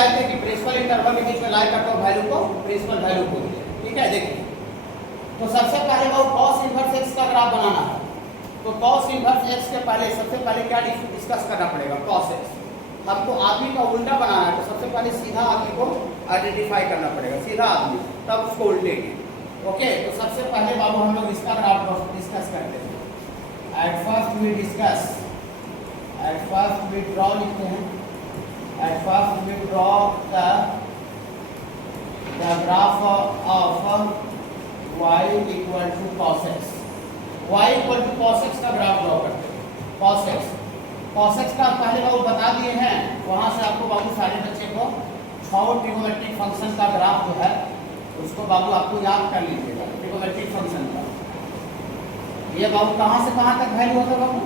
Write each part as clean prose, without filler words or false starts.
बताए थे कि प्रिंसिपल इंटरवल के बीच में लाई कट ऑफ वैल्यू को प्रिंसिपल वैल्यू को, ठीक है। देखिए तो सबसे पहले वो cos इनवर्स x का ग्राफ बनाना है। तो cos इनवर्स x के पहले सबसे पहले क्या डिस्कस करना पड़ेगा, cos x। हमको आदमी का उल्टा बनाना है, तो सबसे पहले सीधा आदमी को आइडेंटिफाई करना पड़ेगा, सीधा आदमी, तब उसको उल्टेंगे। ओके, तो सबसे पहले बाबू हम लोग इसका ग्राफ डिस्कस करते हैं। एट फर्स्ट वी ड्रॉ लिखते हैं। At first we draw the graph of y equal to cos x। y equal to cos x का ग्राफ ड्रॉ करते हैं। cos x का पहले बाबू बता दिए हैं, वहां से आपको बाबू सारे बच्चे को 6 ट्रिगोनोमेट्रिक फंक्शन का ग्राफ जो है उसको बाबू आपको याद कर लीजिएगा, ट्रिगोनोमेट्रिक फंक्शन का। ये बाबू कहाँ से कहाँ तक वैल्यू होता है बाबू,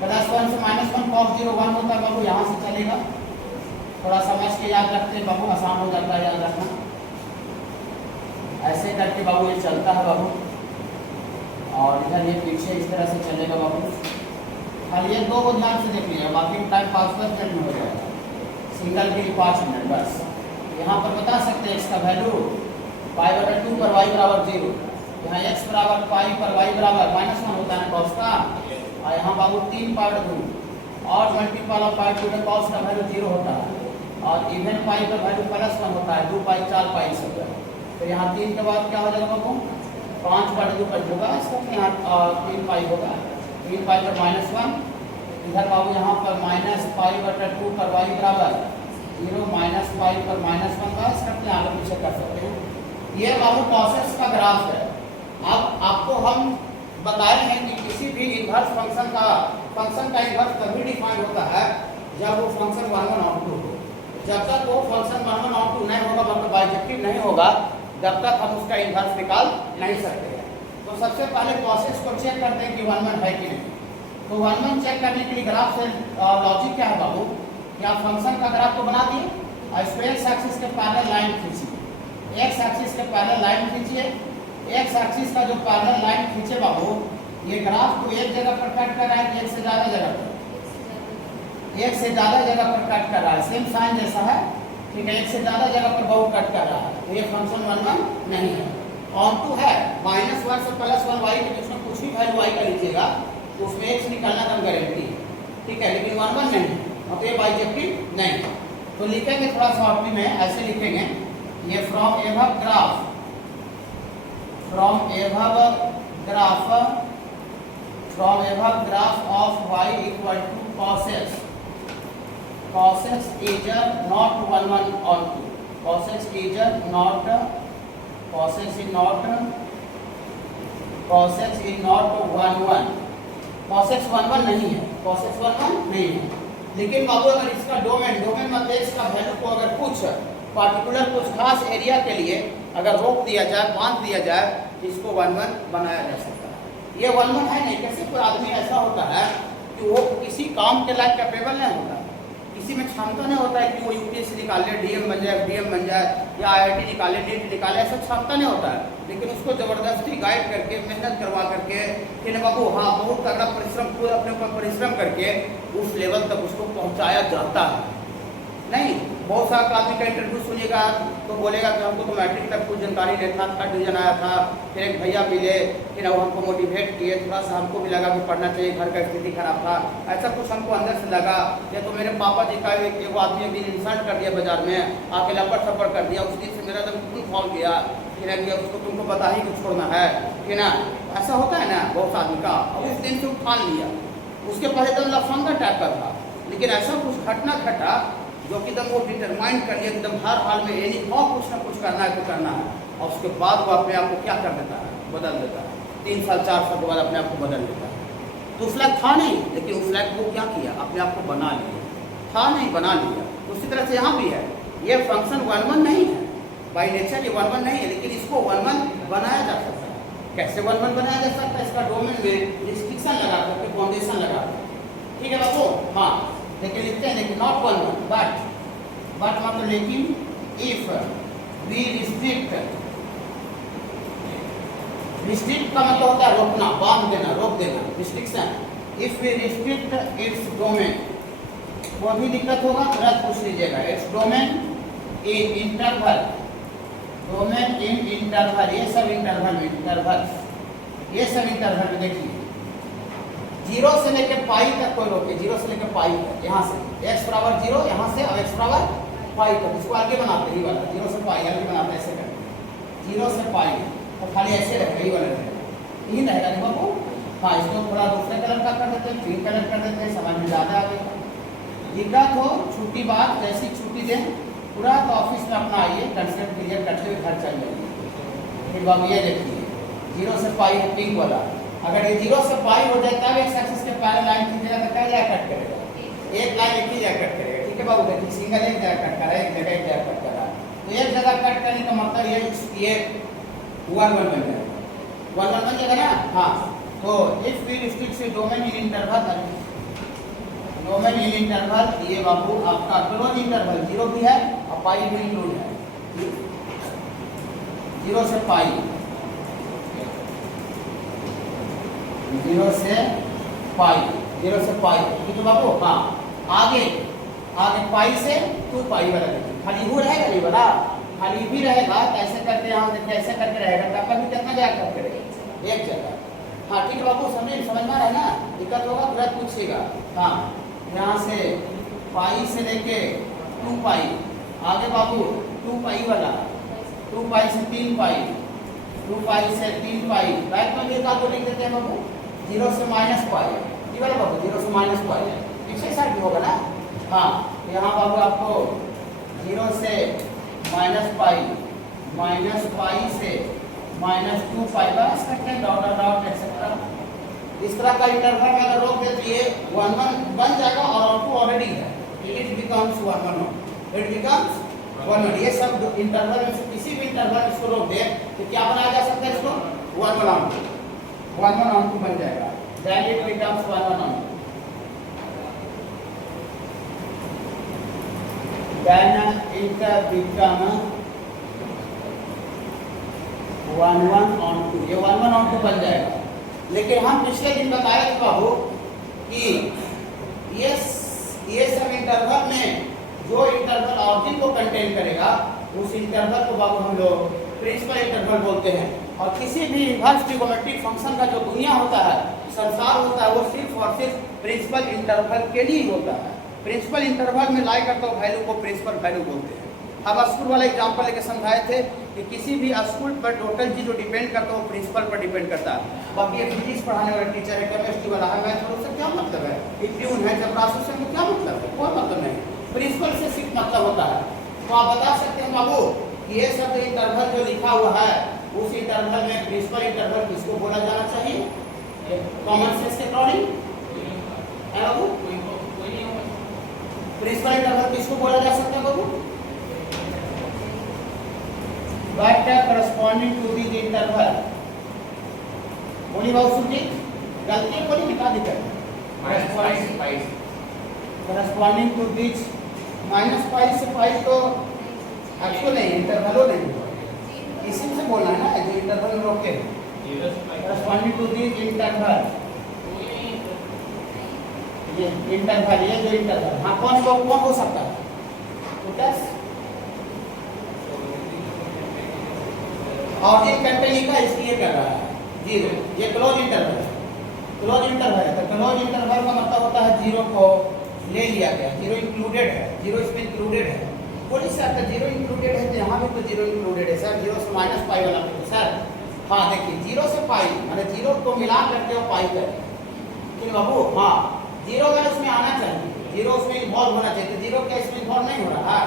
+1 से -1 cos 0 1 होता है बाबू, यहाँ से चलेगा। थोड़ा समझ के याद रखते हैं बाबू, आसान हो जाता है याद रखना। ऐसे करके बाबू ये चलता है बाबू, और इधर ये पीछे इस तरह से चलेगा बाबू। खाली ये 2 को ध्यान से देख लीजिएगा, बाकी टाइम 5 मिनट में हो जाएगा, सिंगल के लिए 5 मिनट बस। यहाँ पर बता सकते हैं x का वैल्यू π/2 पर y बराबर 0, यहाँ x बराबर पाई पर y बराबर -1 होता है cos का, और यहाँ बाबू 3π/2 और मल्टीपल ऑफ π/2 cos का वैल्यू 0 होता है, और इवन पाई का वैल्यू +1 होता है, 2π 4π सब है। तो यहाँ 3 के बाद क्या हो जाएगा बाबू, 5/2 पर होगा इसका, यहाँ 3π होगा, 3π पर -1, इधर बाबू यहाँ पर -π/2 पर y बराबर 0 -π पर -1 बस करते हैं, आगे पीछे कर सकते हैं। ये बाबू cos x का ग्राफ है। अब आपको हम बताए हैं कि किसी भी इनवर्स फंक्शन का इनवर्स तभी डिफाइन होता है जब वो फंक्शन 1 1 आउट 2 हो। जब तक वो फंक्शन 1 1 आउट 2 नहीं होगा, मतलब बाइजेक्टिव नहीं होगा, जब तक हम उसका इनवर्स निकाल नहीं सकते हैं। तो सबसे पहले cos x को चेक करते हैं कि 1 1 है कि नहीं। तो 1 1 चेक करने के लिए ग्राफ से लॉजिक क्या है बाबू, कि आप फंक्शन का ग्राफ को बना दिए और इसको x एक्सिस के पैरेलल लाइन खींचिए, x एक्सिस के पैरेलल लाइन खींचिए। x एक्सिस का जो पैरेलल लाइन खींचे बाबू, ये ग्राफ को एक जगह पर कट कर रहा है कि एक से ज्यादा जगह पर, एक से ज्यादा जगह पर कट कर रहा है, सेम साइन जैसा है, ठीक है, एक से ज्यादा जगह पर बहुत कट कर रहा है। तो ये फंक्शन 1 1 नहीं है, ऑन टू है। -1 से +1 y के बीच में कुछ भी वैल्यू y का लीजिएगा तो उसमें x निकालना का गारंटी है, ठीक है, लेकिन 1 1 नहीं, तो ये बाइजेक्टिव नहीं है। तो लिखेंगे थोड़ा शॉर्टली में, ऐसे लिखेंगे, ये from above graph of y equal to cos x is not 1 1 or 2, cos x is not 1 1, cos x 1 1 नहीं है, cos x 1 1 नहीं है। लेकिन बाबू अगर इसका डोमेन मतलब x का वैल्यू को अगर कुछ पार्टिकुलर कुछ खास एरिया के लिए अगर रोक दिया जाए, बांध दिया जाए, तो इसको 1 1 बनाया जा सकता है। ये 1 1 है नहीं। कैसे कोई आदमी ऐसा होता है कि वो किसी काम के लायक कैपेबल नहीं होता, किसी में क्षमता नहीं होता है कि वो यूपीएससी निकाले, डीएम बन जाए, डीएम बन जाए, या आईआईटी निकाले, डीटी निकाले, ऐसा क्षमता नहीं होता है। लेकिन उसको जबरदस्ती गाइड करके, मेहनत करवा करके, फिर बाबू हाँ बहुत तगड़ा परिश्रम, पूरे अपने ऊपर परिश्रम करके उस लेवल तक उसको पहुंचाया जाता है। नहीं, बहुत सारा आदमी का इंटरव्यू सुनिएगा तो बोलेगा कि हमको तो मैट्रिक तक कुछ जानकारी नहीं था, 3rd डिवीजन आया था, फिर एक भैया मिले, फिर वो हमको मोटिवेट किए, थोड़ा सा हमको भी लगा कि पढ़ना चाहिए, घर का स्थिति खराब था, ऐसा कुछ हमको अंदर से लगा। या तो मेरे पापा जी का एक आदमी एक दिन इंसल्ट कर दिया बाजार में, आके लपड़ थप्पड़ कर दिया, उस दिन से मेरा एकदम खून खौल गया, फिर उसको तुमको बता ही कुछ छोड़ना है कि ना, ऐसा होता है ना बहुत आदमी का। उस दिन से ठान लिया, उसके पहले एकदम लफंगा टाइप का था, लेकिन ऐसा कुछ घटना घटा जो कि एकदम वो डिटरमाइन कर लिया, एकदम हर हाल में एनी हाउ कुछ ना कुछ करना है तो करना है। और उसके बाद वो अपने आप को क्या कर देता है, बदल देता है। 3 साल 4 साल के बाद अपने आप को बदल देता है। तो उस लायक था नहीं, लेकिन उस लायक वो क्या किया, अपने आप को बना लिया, था नहीं बना लिया। तो उसी तरह से यहाँ भी है, ये फंक्शन 1 1 नहीं है, बाई नेचर ये 1 1 नहीं है, लेकिन इसको 1 1 बनाया जा सकता है। कैसे 1 1 बनाया जा सकता है, इसका डोमेन में रिस्ट्रिक्शन लगा करके, फाउंडेशन लगा करके, ठीक है बाबू। हाँ, लेकिन लिखते हैं, लेकिन नॉट 1 1 बट मतलब लेकिन इफ वी रिस्ट्रिक्ट का मतलब होता है रोकना, बांध देना, रोक देना, restriction. If we restrict its domain, वो भी दिक्कत होगा, तुरंत पूछ लीजिएगा, its domain in interval, domain in interval, ये सब इंटरवल में, इंटरवल ये सब इंटरवल में देखिए 0 से लेकर पाई तक कोई रोके, 0 से लेकर पाई तक, यहाँ से x बराबर 0, यहाँ से अब x बराबर पाई तक, इसको आगे बनाते हैं, ये वाला 0 से पाई आगे बनाते हैं, ऐसे करते 0 से पाई, तो खाली ऐसे रहेगा, ये वाला रहेगा, यही रहेगा नहीं बाबू। हाँ, इसको थोड़ा दूसरे कलर का कर देते हैं, पिंक कलर कर देते हैं, समझ में ज़्यादा आएगा। दिक्कत हो छुट्टी बाद, जैसी छुट्टी दें पूरा तो ऑफिस में अपना आइए, कंसेप्ट क्लियर करते हुए घर चल जाइए। फिर बाबू ये देखिए 0 से पाई है पिंक वाला, अगर ये 0 से पाई हो जाए तब एक एक्सिस के पैरेलल लाइन खींचेगा तो क्या जगह कट करेगा, एक लाइन एक ही जगह कट करेगा, ठीक है बाबू। देखिए सिंगल एक जगह कट कर रहा है, एक जगह कट कर रहा है, तो एक जगह कट करने का मतलब ये 1 1 बन जाएगा, 1 1 बन जाएगा ना। हाँ, तो इफ वी स्टिक से domain in interval, domain in interval, ये बाबू आपका क्लोज इंटरवल 0 भी है और पाई भी इंक्लूड है, 0 से पाई, 0 से पाई, 0 से पाई, ठीक है बाबू। हाँ, आगे पाई से 2 पाई वाला देखिए, खाली वो रहेगा नहीं वाला, खाली भी रहेगा, ऐसे करके यहाँ देखिए ऐसे करके रहेगा, तब पर भी कितना जगह कट करेगा, एक जगह। हाँ ठीक है बाबू, समझ में आ रहा है ना, दिक्कत होगा तुरंत पूछिएगा। हाँ, यहाँ से पाई से लेके 2 पाई, आगे बाबू 2 पाई वाला, 2 पाई से 3 पाई, 2 पाई से 3 पाई, राइट में एक आपको लिख देते हैं बाबू 0 से माइनस पाई, ये वाला बाबू 0 से माइनस पाई, पीछे साइड भी होगा ना। हाँ, यहाँ बाबू आपको 0 से माइनस पाई से -2 पाई बस करते हैं, डॉट डॉट एक्सेट्रा, इस तरह का इंटरवल में अगर रोक दे तो ये 1 1 बन जाएगा और आउटपुट ऑलरेडी है, इट बिकम्स 1 1, इट बिकम्स 1 1। ये सब इंटरवल में से किसी भी इंटरवल में इसको रोक दे तो क्या बनाया जा सकता है, इसको 1 1 ऑन 1 1 ऑन बन जाएगा, then it becomes 1 1 on, then it become 1 1 on 2, ये 1 1 on 2 बन जाएगा। लेकिन हम पिछले दिन बताए थे बाबू कि ये सब इंटरवल में जो इंटरवल ऑब्जेक्ट को कंटेन करेगा उस इंटरवल को बाबू हम लोग प्रिंसिपल इंटरवल बोलते हैं। और किसी भी इनवर्स ट्रिगोनोमेट्रिक फंक्शन का जो दुनिया होता है, संसार होता है, वो सिर्फ और सिर्फ प्रिंसिपल इंटरवल के लिए होता है। प्रिंसिपल इंटरवल में लाई करता हुआ वैल्यू को प्रिंसिपल वैल्यू बोलते हैं। अब स्कूल वाला एग्जाम्पल लेके समझाए थे कि किसी भी स्कूल पर टोटल चीज जो डिपेंड करता है वो प्रिंसिपल पर डिपेंड करता है। बाकी ये फिजिक्स पढ़ाने वाला टीचर है, केमिस्ट्री वाला है, मैथ वाला, उससे क्या मतलब है, ट्यून है, चपरासी से क्या मतलब है, कोई मतलब नहीं, प्रिंसिपल से सिर्फ मतलब होता है। तो आप बता सकते हैं बाबू कि ये सब इंटरवल जो लिखा हुआ है उस इंटरवल में प्रिंसिपल इंटरवल किसको बोला जाना चाहिए, कॉमन सेंस के अकॉर्डिंग है बाबू, प्रिंसिपल इंटरवल किसको बोला जा सकता है बाबू, vector corresponding to the interval. बोली बाबू सुनती गलती बोली निकाल दी कर करस्पॉन्डिंग टू दिस -पाई से पाई तो एक्चुअल नहीं, इंटरवल नहीं, इसी से बोलना है ना, जो इंटरवल में रोके करस्पॉन्डिंग टू दिस इंटरवल, ये इंटरवल, ये जो इंटरवल, हाँ कौन हो सकता है, तो दस और ये कंटेनिंग का इसलिए कर रहा है 0, ये क्लोज इंटरवल है, क्लोज इंटरवल है, तो क्लोज इंटरवल का मतलब होता है 0 को ले लिया गया, 0 इंक्लूडेड है, 0 इसमें इंक्लूडेड है। बोलिए सर तो 0 इंक्लूडेड है तो यहाँ भी तो 0 इंक्लूडेड है सर, 0 से -पाई वाला तो सर। हाँ देखिए 0 से पाई मैंने 0 को मिला करके और पाई कर, ठीक बाबू। हाँ 0 अगर इसमें आना चाहिए, 0 उसमें इन्वॉल्व होना चाहिए, तो 0 क्या इसमें इन्वॉल्व नहीं हो रहा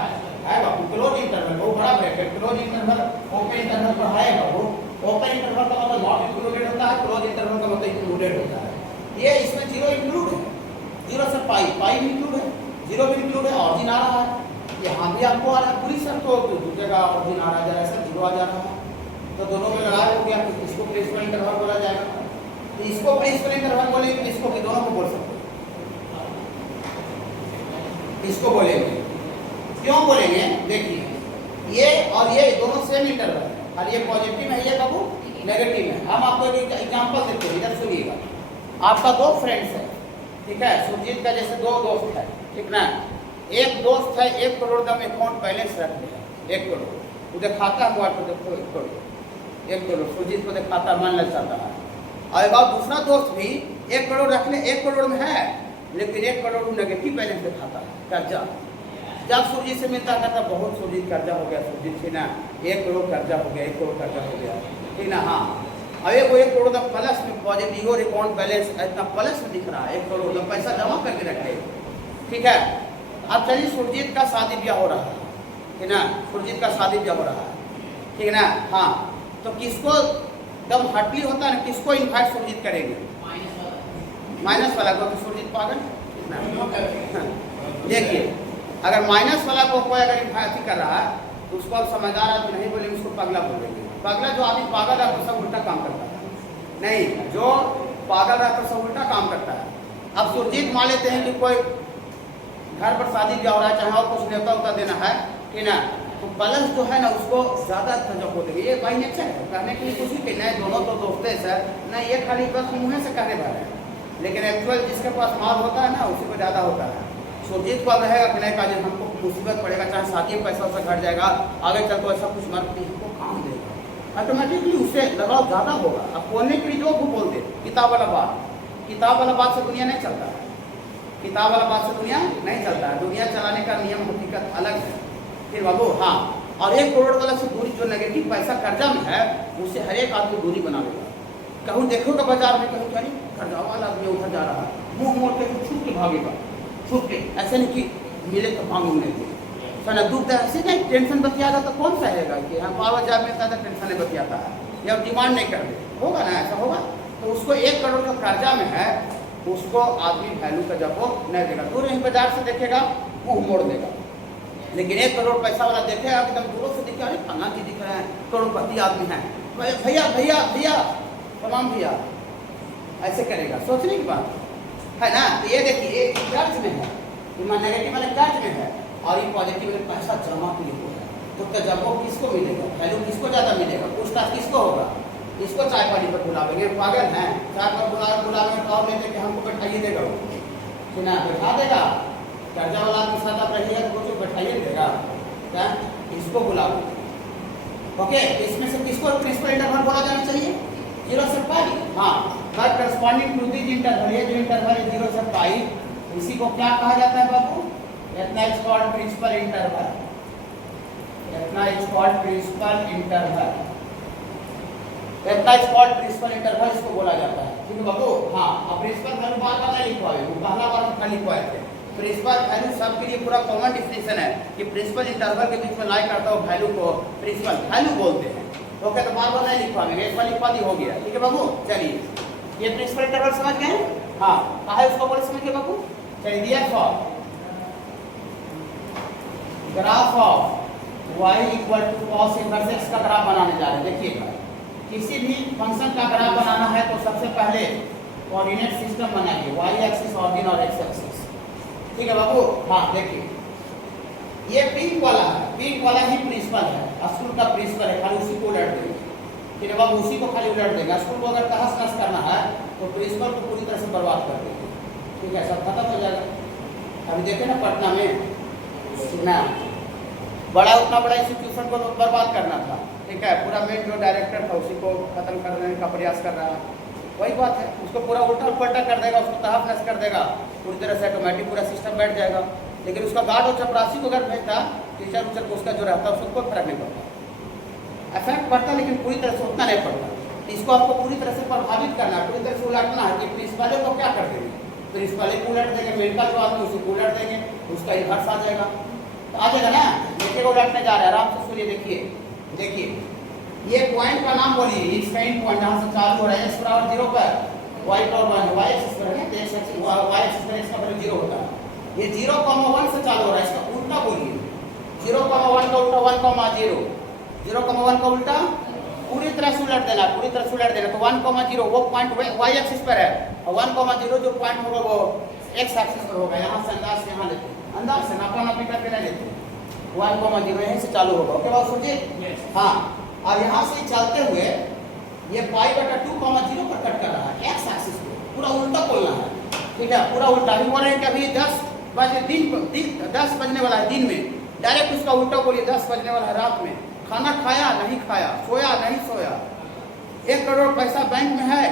है बाबू। क्लोज इंटरवल वो बड़ा bracket, close interval open interval पर है बाबू, ओपन इंटरवल का मतलब नॉट इंक्लूडेड होता है, क्लोज इंटरवल का मतलब इंक्लूडेड होता है। ये इसमें 0 इंक्लूड है, 0 से पाई भी इंक्लूड है, 0 भी इंक्लूड है, ऑरिजिन आ रहा है, यहाँ भी आपको आ रहा है, पूरी सब तो दूसरे का ऑरिजिन आ रहा है, जरा 0 आ जा रहा है, तो दोनों में लड़ाई हो गया, इसको प्रिंसिपल इंटरवल बोला जाएगा, तो इसको प्रिंसिपल इंटरवल बोलेंगे, इसको भी दोनों को बोल सकते हैं, इसको बोलेंगे, क्यों बोलेंगे देखिए ये और ये दोनों सेम इंटरवल है, और ये पॉजिटिव है, ये बाबू नेगेटिव है। हम आपको एक एग्जांपल देते हैं, इधर सुनिएगा। आपका 2 फ्रेंड्स है, ठीक है, सुरजीत का जैसे 2 दोस्त है, ठीक ना, एक दोस्त है 1 करोड़ का अकाउंट बैलेंस रख लिया, 1 करोड़ वो दिखाता है मोबाइल पर, देखो 1 करोड़, 1 करोड़ सुरजीत को दिखाता है, मन लग जाता है। और एक और दूसरा दोस्त भी 1 करोड़ रख ले, 1 करोड़ में है लेकिन 1 करोड़ नेगेटिव बैलेंस दिखाता है, कर्जा। जब सुरजीत से मिलता कहता बहुत सुरजीत कर्जा हो गया, सुरजीत थी ना 1 करोड़ कर्जा हो गया, 1 करोड़ कर्जा हो गया, ठीक ना। हाँ अब वो 1 करोड़ का प्लस में पॉजिटिव और अकाउंट बैलेंस इतना प्लस में दिख रहा है, 1 करोड़ का पैसा जमा करके रखे, ठीक है। अब चलिए सुरजीत का शादी ब्याह हो रहा है, ठीक ना, सुरजीत का शादी ब्याह हो रहा है, ठीक है ना। हाँ तो किसको दम हटली होता है ना, किसको इन्वाइट सुरजीत करेंगे? माइनस वाला को। तो सुरजीत पागल देखिए, अगर माइनस वाला को कोई अगर इन्वाइट कर रहा है तो उसको अब समझदार आदमी नहीं बोलेंगे, उसको पगला बोलेंगे। पगला जो आदमी पागल है तो सब उल्टा काम करता है, नहीं जो पागल है तो सब उल्टा काम करता है। अब सुरजीत मान लेते हैं कि कोई घर पर शादी ब्याह हो रहा है, चाहे और कुछ न्योता उता देना है, ठीक ना, तो बैलेंस जो है ना उसको ज़्यादा तजब हो देगी। ये भाई नेचर है, कहने के लिए कुछ भी कहना है, दोनों तो दोस्त है सर ना, ये खाली बस मुँह से कहने वाले हैं, लेकिन एक्चुअल जिसके पास माल होता है ना उसी को ज़्यादा होता है। सुरजीत को अब रहेगा कि नहीं का जब हमको मुसीबत पड़ेगा, चाहे शादी में पैसा उससे घट जाएगा, आगे चल तो ऐसा कुछ मर्द हमको काम देगा, ऑटोमेटिकली उससे लगाव ज़्यादा होगा। अब बोलने के लिए जो वो बोलते किताब वाला बात, किताब वाला बात से दुनिया नहीं चलता है, किताब वाला बात से दुनिया नहीं चलता है, दुनिया चलाने का नियम हकीकत अलग है। फिर बाबू हाँ, और 1 करोड़ वाला से दूरी, जो नेगेटिव पैसा कर्जा में है उससे हर एक आदमी दूरी बना लेगा। कहूँ देखोगे बाजार में, कहूँ कहीं कर्जा वाला आदमी उधर जा रहा है, मुँह मोड़ के छूट के भागेगा, छूट के, ऐसे नहीं कि मिले तो भागूंगे सना दुख ऐसे नहीं, टेंशन बतियागा तो कौन सहेगा कि हम पावर जाब में ज़्यादा टेंशन नहीं बतियाता है या डिमांड नहीं कर दे, होगा ना, ऐसा होगा। तो उसको 1 करोड़ का कर्जा में है, उसको आदमी वैल्यू का जब वो नहीं देगा, दूर ही बाजार से देखेगा मुँह मोड़ देगा। लेकिन 1 करोड़ पैसा वाला देखेगा एकदम दूरों से दिखे, अरे फला की दिख रहा है, करोड़पति आदमी है, भैया भैया भैया तमाम भैया, ऐसे करेगा, सोचने की बात है ना। तो ये देखिए एक कर्ज में है, नेगेटिव वाले कर्ज में है और ये पॉजिटिव वाले पैसा जमा के लिए है, तो तजर्बा किसको मिलेगा, वैल्यू किसको ज़्यादा मिलेगा, पूछताछ किसको होगा? इसको चाय पानी पर बुलावेंगे, पागल हैं, चाय पर बुलावेंगे तो और लेते कि हमको बैठाइए देगा, कि ना बैठा देगा, कर्जा वाला के साथ आप रहिएगा तो कुछ बैठाइए देगा क्या, इसको बुलाओ। ओके, इसमें से किसको प्रिंसिपल इंटरवल बोला जाना चाहिए? 0 से पाई। हाँ, but corresponding to this interval, ये जो इंटरवल है 0 से पाई, इसी को क्या कहा जाता है बाबू? इतना इज कॉल्ड प्रिंसिपल इंटरवल, इतना इज कॉल्ड प्रिंसिपल इंटरवल, इतना इज कॉल्ड प्रिंसिपल इंटरवल इसको बोला जाता है, ठीक है बाबू। हाँ, अब प्रिंसिपल वैल्यू बार बार नहीं लिखवाए, वो पहला बार खाली लिखवाए थे। प्रिंसिपल वैल्यू सबके लिए पूरा कॉमन डिफिनेशन है कि प्रिंसिपल इंटरवल के बीच में लाई करता हो वैल्यू को प्रिंसिपल वैल्यू बोलते हैं। ओके, तो बार बार नहीं लिखवाएंगे, एक बार लिखवा दी हो गया, ठीक है बाबू। चलिए, ये प्रिंसिपल इंटरवल समझ गए? हाँ, कहा है उसको बोले समझ गए बाबू। चलिए, दिया for graph of y equal to cos inverse x का ग्राफ बनाने जा रहे हैं। देखिएगा, किसी भी फंक्शन का ग्राफ बनाना है तो सबसे पहले कोऑर्डिनेट सिस्टम बनाइए, y एक्सिस ऑरिजिन और x एक्सिस, ठीक है बाबू। हाँ देखिए, ये पिंक वाला है, पिंक वाला ही प्रिंसिपल है, स्कूल का प्रिंसिपल है, खाली उसी को उलट देंगे, ठीक है बाबू, उसी को खाली उलट देंगे। स्कूल को अगर तहस नहस करना है तो प्रिंसिपल को पूरी तरह से बर्बाद कर देंगे, ठीक है, सब खत्म हो जाएगा। अभी देखे ना पटना में ना बड़ा, उतना बड़ा इंस्टीट्यूशन को बर्बाद करना था, ठीक है, पूरा मेन जो डायरेक्टर था उसी को खत्म करने का प्रयास कर रहा है। वही बात है, उसको पूरा उल्टा पलटा कर देगा, उसको तहस नहस कर देगा, पूरी तरह से ऑटोमेटिक पूरा सिस्टम बैठ जाएगा। लेकिन उसका गार्ड और चपरासी को अगर भेजता, टीचर उचर को उसका जो रहता उसको कोई फर्क नहीं पड़ता, इफेक्ट पड़ता लेकिन पूरी तरह से उतना नहीं पड़ता। इसको आपको पूरी तरह से प्रभावित करना है, पूरी तरह से उलटना है कि प्रिंसिपल को क्या कर देंगे, प्रिंसिपल को उलट देंगे, मेडिकल जो आदमी उसी को उलट देंगे, उसका इन्वर्स आ जाएगा, तो आ जाएगा ना। देखिएगा उलटने जा रहे हैं, आराम से सुनिए। देखिए देखिए, ये पॉइंट का नाम बोलिए, इसका इन पॉइंट जहाँ से चालू हो रहा है x बराबर 0 पर, y बराबर 1, y एक्सिस पर है, y एक्सिस पर इसका वैल्यू 0 होता है। ये 0,1 से चालू हो रहा है, इसका उल्टा बोलिए, 0,1 का उल्टा 1,0, 0,1 का उल्टा पूरी तरह से उलट देना, पूरी तरह से उलट देना। तो 1,0 वो पॉइंट y एक्सिस पर है, और 1,0 जो पॉइंट होगा वो x एक्सिस पर होगा। यहाँ से अंदाज से यहाँ लेते, अंदाज से नापा नापी करके नहीं लेते, 1,0 यहीं से चालू होगा। ओके बात समझिए। हाँ, और यहाँ से चलते हुए ये पाई बटा 2,0 पर कट कर रहा है, एक्स एक्सिस को पूरा उल्टा बोलना है, ठीक है, पूरा उल्टा। अभी बोल रहे हैं कि अभी 10 बजे 10 बजने वाला है दिन में, डायरेक्ट उसका उल्टा बोलिए, 10 बजने वाला है रात में, खाना खाया नहीं खाया, सोया नहीं सोया, 1 करोड़ पैसा बैंक में है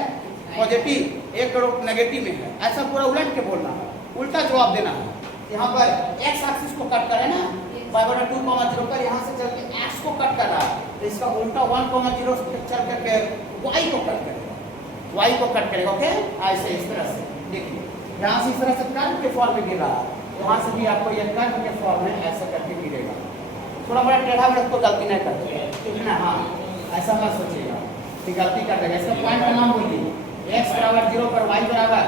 पॉजिटिव, 1 करोड़ नेगेटिव में है, ऐसा पूरा उलट के बोलना है, उल्टा जवाब देना है। यहाँ पर एक्स एक्सिस को कट करे ना, y/2, पर यहाँ से चल के x को कट कर रहा है, तो इसका उल्टा 1, 0 चल करके y को कट करेगा, y को कट करेगा। ओके, ऐसे इस तरह से देखिए, यहाँ से इस तरह से कर्व के फॉर्म में गिर रहा है, यहाँ से भी आपको यह कर्व के फॉर्म में ऐसा करके गिरेगा। थोड़ा बड़ा टेढ़ा मेढ़ा तो गलती नहीं करते, ठीक है ना? हाँ, ऐसा मत सोचिएगा कि गलती कर देगा। इसका पॉइंट का नाम बोलिए, x बराबर 0 पर y बराबर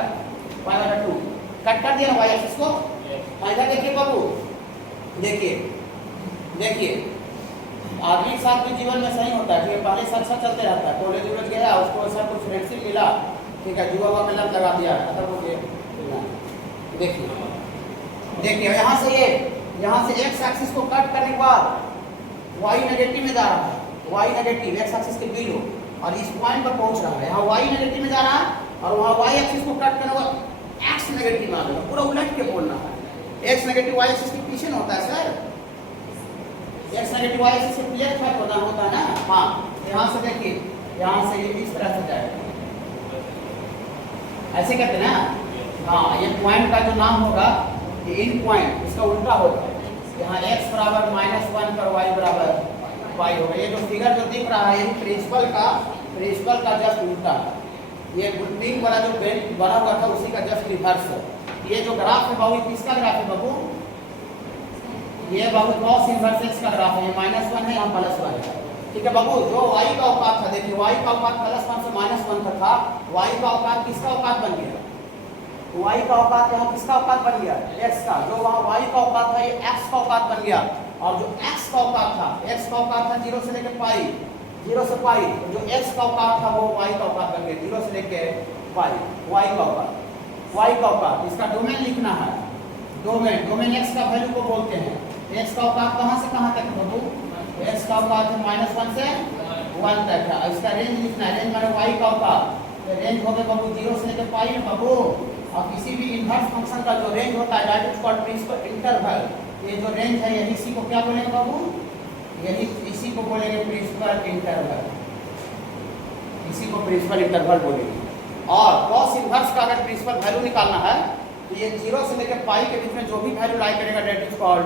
y/2, कट कर दिया ना y एक्सिस को। इधर देखिए बाबू, देखिए आदमी के साथ भी जीवन में सही होता है, ठीक है, पहले से अच्छा चलते रहता है, कॉलेज वॉलेज गया, उसको ऐसा कुछ फ्रेंडशिप मिला, ठीक है, जुआ में लत लगा दिया, खत्म हो गया। देखिए यहाँ से एक्स एक्सिस को कट करने के बाद वाई नेगेटिव में जा रहा है, वाई नेगेटिव एक्स एक्सिस के बिलो, और इस पॉइंट पर पहुंच रहा है, यहाँ वाई नेगेटिव में जा रहा है, और वहाँ वाई एक्सिस को कट करने के बाद एक्स नेगेटिव में आ जाएगा, पूरा उलट के बोलना है। एक्स नेगेटिव वाई एक्सिस के पीछे ना होता है sir, x negative y axis के प्लेट पर होता है ना। हाँ, यहाँ से देखिए, यहाँ से ये इस तरह से जाएगा, ऐसे करते ना। हाँ, ये पॉइंट का जो नाम होगा, ये इन पॉइंट, इसका उल्टा होगा। यहाँ x बराबर -1 पर y बराबर y होगा। ये जो फिगर जो दिख रहा है, ये प्रिंसिपल का जस्ट उल्टा, ये बुल्टिंग वाला जो बेल्ट बना हुआ था उसी का जस्ट रिवर्स है। ये जो ग्राफ है बाबू, किसका ग्राफ है बाबू? ये बाबू cos इनवर्स x का ग्राफ है, -1 है, यहाँ +1 है, ठीक है बाबू। जो y का औकात था, देखिए y का औकात +1 से -1 तक था, y का औकात किसका औकात बन गया? y का औकात यहाँ किसका औकात बन गया? x का। जो वहाँ y का औकात था, ये x का औकात बन गया, और जो x का औकात था, x का औकात था 0 से लेकर पाई, 0 से पाई, जो x का औकात था वो y का औकात बन गया, 0 से लेकर पाई, y का औकात, y का औकात। इसका डोमेन लिखना है, डोमेन x का वैल्यू को बोलते हैं। x का औकात कहाँ से कहाँ तक बाबू? x का औकात है -1 से 1 तक है। इसका रेंज लिखना है, रेंज माने y का औकात, रेंज हो गया बाबू 0 से लेकर पाई ना बाबू। और किसी भी इनवर्स फंक्शन का जो रेंज होता है, that is called principal interval. ये जो रेंज है, यही इसी को क्या बोलेंगे बाबू? इसी को बोलेंगे प्रिंसिपल इंटरवल, इसी को प्रिंसिपल इंटरवल बोलेंगे। और cos इनवर्स का अगर प्रिंसिपल वैल्यू निकालना है, तो ये 0 से लेकर पाई के बीच में जो भी वैल्यू लाई करेगा, that is called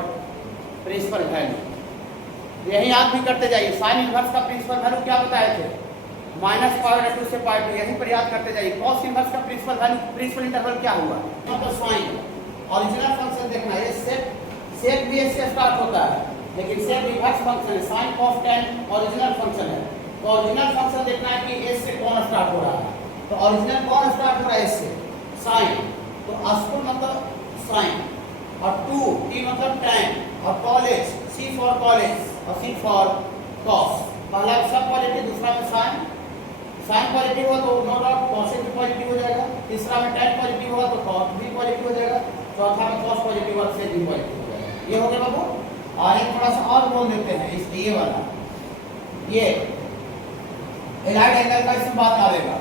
principal value. यही याद भी करते जाइए, साइन इनवर्स का प्रिंसिपल वैल्यू क्या बताए थे? -π/2 से π2, यही पर याद करते जाइए। cos इनवर्स का प्रिंसिपल वैल्यू, प्रिंसिपल इंटरवल क्या हुआ? मतलब साइन। ओरिजिनल फंक्शन देखना है, सेक भी इससे स्टार्ट होता है, लेकिन सेक रिवर्स फंक्शन है, sin cos tan original function है। तो ओरिजिनल फंक्शन देखना है कि एस से कौन स्टार्ट हो रहा है, तो ओरिजिनल कौन स्टार्ट हो रहा है? एस से, साइन। तो अस्कुल मतलब साइन, और टी मतलब tan, और कॉलेज, सी फॉर कॉलेज और सी फॉर cos। पहला सब पॉजिटिव, दूसरा में साइन पॉजिटिव हो तो नो डाउट cos भी पॉजिटिव हो जाएगा, तीसरा में tan पॉजिटिव होगा तो cos भी पॉजिटिव हो जाएगा, चौथा में cos पॉजिटिव होगा तो sec भी पॉजिटिव हो जाएगा। ये हो गया बाबू। और एक थोड़ा सा और बोल देते हैं, इस ये वाला, ये एलाइड एंगल का इसमें बात आएगा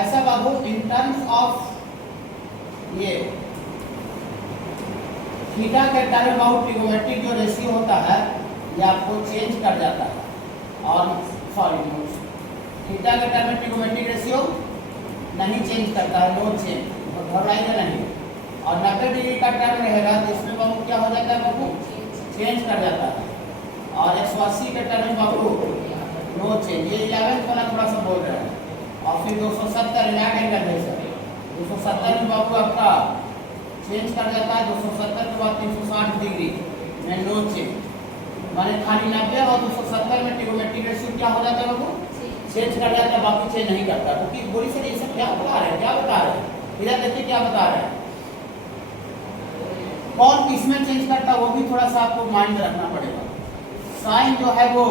ऐसा बाबू, इन टर्म्स ऑफ ये थीटा के टर्म बाबू ट्रिगोमेट्रिक जो रेशियो होता है, ये आपको चेंज कर जाता है। और सॉरी, थीटा के टर्म में ट्रिगोमेट्रिक रेशियो नहीं चेंज करता है, नो चेंज, घबराइएगा नहीं। और 90 डिग्री का टर्म रहेगा तो इसमें बाबू क्या हो जाता है बाबू? चेंज कर जाता है। और 180 के टर्म में बाबू नो चेंज, ये 11th वाला थोड़ा सा बोल रहा है। और फिर 270 रिलैक्ट एंगल है सर, 270 में बाबू आपका चेंज कर जाता है, 270 के बाद 360 डिग्री में नो चेंज, माने खाली 90 और 270 में ट्रिगोमेट्रिक रेशियो क्या हो जाता है बाबू? चेंज कर जाता है, बाकी चेंज नहीं करता। क्योंकि तो बोली सर ये सब क्या बता रहे हैं, क्या बता रहे हैं? इधर देखिए क्या बता रहे हैं, कौन किसमें चेंज करता है वो भी थोड़ा सा आपको माइंड में रखना पड़ेगा। साइन जो है वो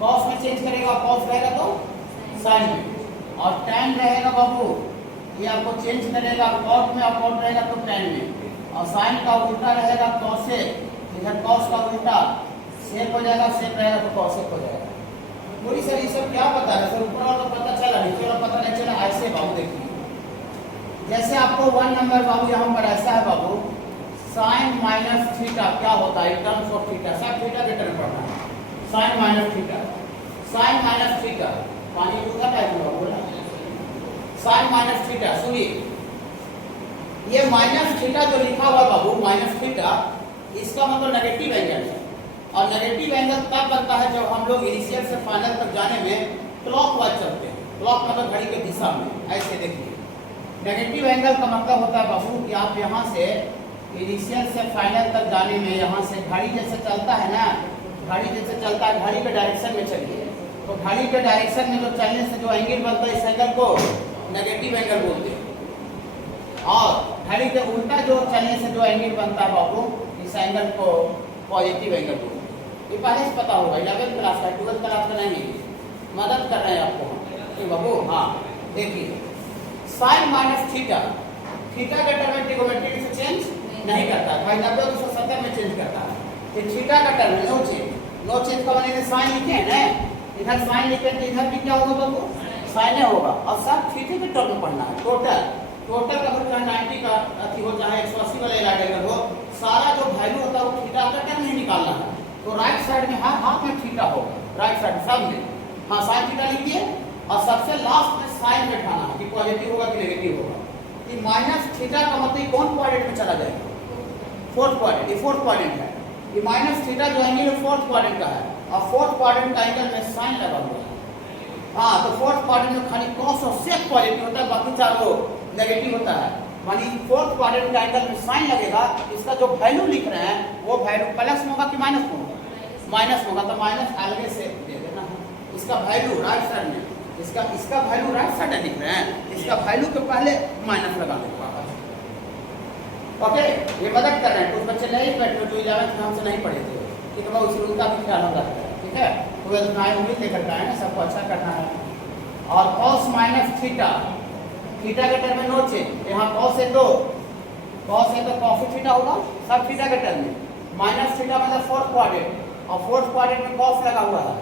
कॉस में चेंज करेगा, कॉस रहेगा तो साइन में, और टैन रहेगा बाबू ये आपको चेंज करेगा कॉट में, और कॉट रहेगा तो टैन में। और साइन का उल्टा रहेगा कॉसेक, इधर कॉस का उल्टा सेक हो जाएगा, सेक रहेगा तो कॉसेक हो जाएगा। पूरी सर ये सब क्या बता रहे सर? ऊपर वाला तो पता चला, नीचे वाला पता नहीं चला। ऐसे बाबू देखिए, जैसे आपको 1 नंबर बाबू यहाँ पर ऐसा है बाबू, साइन माइनस थीटा क्या होता है इन टर्म्स ऑफ थीटा, सब थीटा के टर्म पढ़ना है। Sine minus theta, sine minus theta, पानी दूंगा टाइप में बोला, साइन माइनस थीटा। सुनिए ये माइनस थीटा जो लिखा हुआ बाबू माइनस थीटा, इसका मतलब नेगेटिव एंगल है। और नेगेटिव एंगल तब बनता है जब हम लोग इनिशियल से फाइनल तक जाने में क्लॉकवाइज चलते हैं। क्लॉक मतलब घड़ी के दिशा में, ऐसे देखिए। नेगेटिव एंगल का मतलब होता है बाबू कि आप यहाँ से इनिशियल से फाइनल तक जाने में, यहाँ से घड़ी जैसे चलता है ना, घड़ी जैसे चलता है, घड़ी के डायरेक्शन में चलिए, तो घड़ी के डायरेक्शन में जो चलने से जो एंगल बनता है इस एंगल को नेगेटिव एंगल बोलते हैं। और घड़ी के उल्टा जो चलने से जो एंगल बनता है बाबू, इस एंगल को पॉजिटिव एंगल बोलते हैं। ये पहले से पता होगा, 11th क्लास का, 12th क्लास का नहीं, मदद कर रहे हैं आपको कि बाबू। हाँ देखिए, साइन माइनस थीटा, थीटा का टर्म में ट्रिग्नोमेट्री से चेंज नहीं करता है भाई, 90 270 में चेंज करता है। ये थीटा का टर्म है, नो चेंज, नो चेंज का मैंने साइन लिखे हैं ना, इधर साइन लिखे तो इधर भी क्या होगा बाबू, साइन होगा। और सब थीटा के टर्म में पढ़ना है। टोटल टोटल का चाहे 90 का अथी हो, चाहे 180 वाला इलाका हो, सारा जो वैल्यू होता है वो थीटा का टर्म नहीं निकालना है। तो राइट साइड में हर हाफ में थीटा होगा, राइट साइड सब में। हाँ साइन थीटा लिखिए और सबसे लास्ट में साइन बैठाना है कि पॉजिटिव होगा कि नेगेटिव होगा। कि माइनस थीटा का मतलब कौन क्वाड्रेंट में चला जाएगा, फोर्थ क्वाड्रेंट। ये फोर्थ क्वाड्रेंट है, ये माइनस थीटा जो एंगल है फोर्थ क्वाड्रेंट का है, और फोर्थ क्वाड्रेंट का एंगल में साइन लगा हुआ है। हाँ तो फोर्थ क्वाड्रेंट में खाली कॉस और सेक पॉजिटिव होता है, बाकी चारों नेगेटिव होता है। मानी फोर्थ क्वाड्रेंट का एंगल में साइन लगेगा, इसका जो वैल्यू लिख रहे हैं वो वैल्यू प्लस होगा कि माइनस होगा, माइनस होगा। तो माइनस अलग से दे देना है। इसका वैल्यू राइट साइड में, इसका वैल्यू राइट साइड में लिख रहे हैं, इसका वैल्यू के पहले माइनस लगा देगा। ओके, ये मदद कर रहे हैं। कुछ बच्चे नहीं बैठे जो 11th में हमसे नहीं पढ़े थे, ठीक है, उसी उनका भी ख्याल होगा, ठीक है। 12th में आए उम्मीद लेकर के आए ना, सबको अच्छा करना है। और cos माइनस थीटा, थीटा के टर्म में नो चेंज, यहाँ cos है तो cos थीटा होगा, सब थीटा के टर्म में। माइनस थीटा मतलब फोर्थ क्वाड्रेंट, और फोर्थ क्वाड्रेंट में cos लगा हुआ है,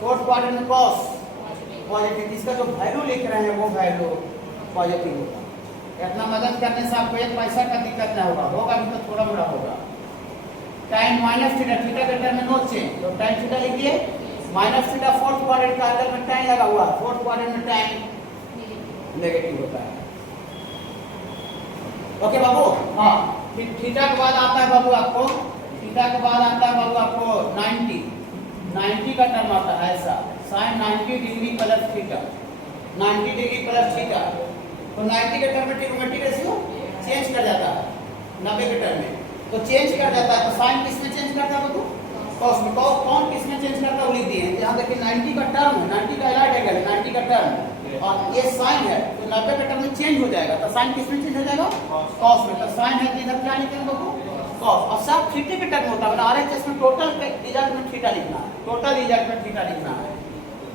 फोर्थ क्वाड्रेंट में cos पॉजिटिव। इसका जो वैल्यू लिख रहे हैं वो वैल्यू पॉजिटिव होगा। इतना मदद करने से आपको 1 पैसा का दिक्कत नहीं होगा भी तो थोड़ा मोड़ा होगा। tan माइनस थीटा, थीटा के टर्म में नो चेंज, तो tan थीटा लिखिए। माइनस थीटा फोर्थ क्वाड्रेंट का एंगल में tan लगा हुआ है, फोर्थ क्वाड्रेंट में tan नेगेटिव होता है। ओके बाबू। हाँ फिर थीटा के बाद आता है बाबू आपको, थीटा के बाद आता है बाबू आपको 90 का टर्म आता है ऐसा, sine 90 degree plus theta, 90 degree plus theta. तो 90 के टर्म में ट्रिग्नोमेट्रिक रेशियो चेंज कर जाता है, 90 के टर्म में तो चेंज कर जाता है। तो साइन किस में चेंज करता है बाबू, कॉस में। कौन किस में चेंज करता है वो लिख दिए। यहाँ देखिए 90 का टर्म है, 90 का एलाइड एंगल है, 90 का टर्म, और ये साइन है तो 90 के टर्म में चेंज हो जाएगा। तो साइन किस में चेंज हो जाएगा, कॉस में। तो साइन है तो इधर क्या लिखेंगे बाबू, कॉस। और सब थीटा के टर्म होता है, RHS में टोटल रिजल्ट में थीटा लिखना है, टोटल रिजल्ट में थीटा लिखना है।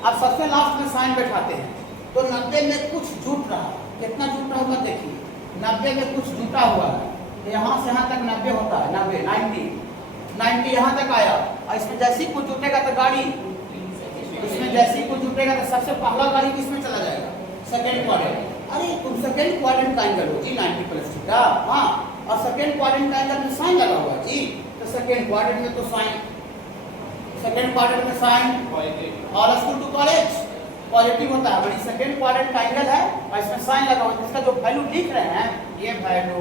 अब सबसे लास्ट में साइन बैठाते हैं। तो 90 में कुछ जुट रहा, कितना जुट रहा मत देखिए, 90 में कुछ जुटा हुआ है, तो यहाँ से यहाँ तक 90 होता है, 90 यहाँ तक आया। और इसमें जैसे ही कुछ जुटेगा तो गाड़ी, इसमें जैसे ही कुछ जुटेगा तो सबसे पहला गाड़ी किसमें चला जाएगा, सेकेंड क्वाड्रेंट। अरे तुम सेकेंड क्वाड्रेंट का एंगल हो जी 90 प्लस थीटा, हाँ, और सेकेंड क्वाड्रेंट का एंगल में साइन लगा हुआ है जी, तो सेकेंड क्वाड्रेंट में तो साइन, सेकेंड क्वाड्रेंट में साइन और स्कूल टू कॉलेज पॉजिटिव होता है। बड़ी सेकेंड क्वाड्रेंट का एंगल है और इसमें साइन लगा हुआ है, इसका जो वैल्यू लिख रहे हैं ये वैल्यू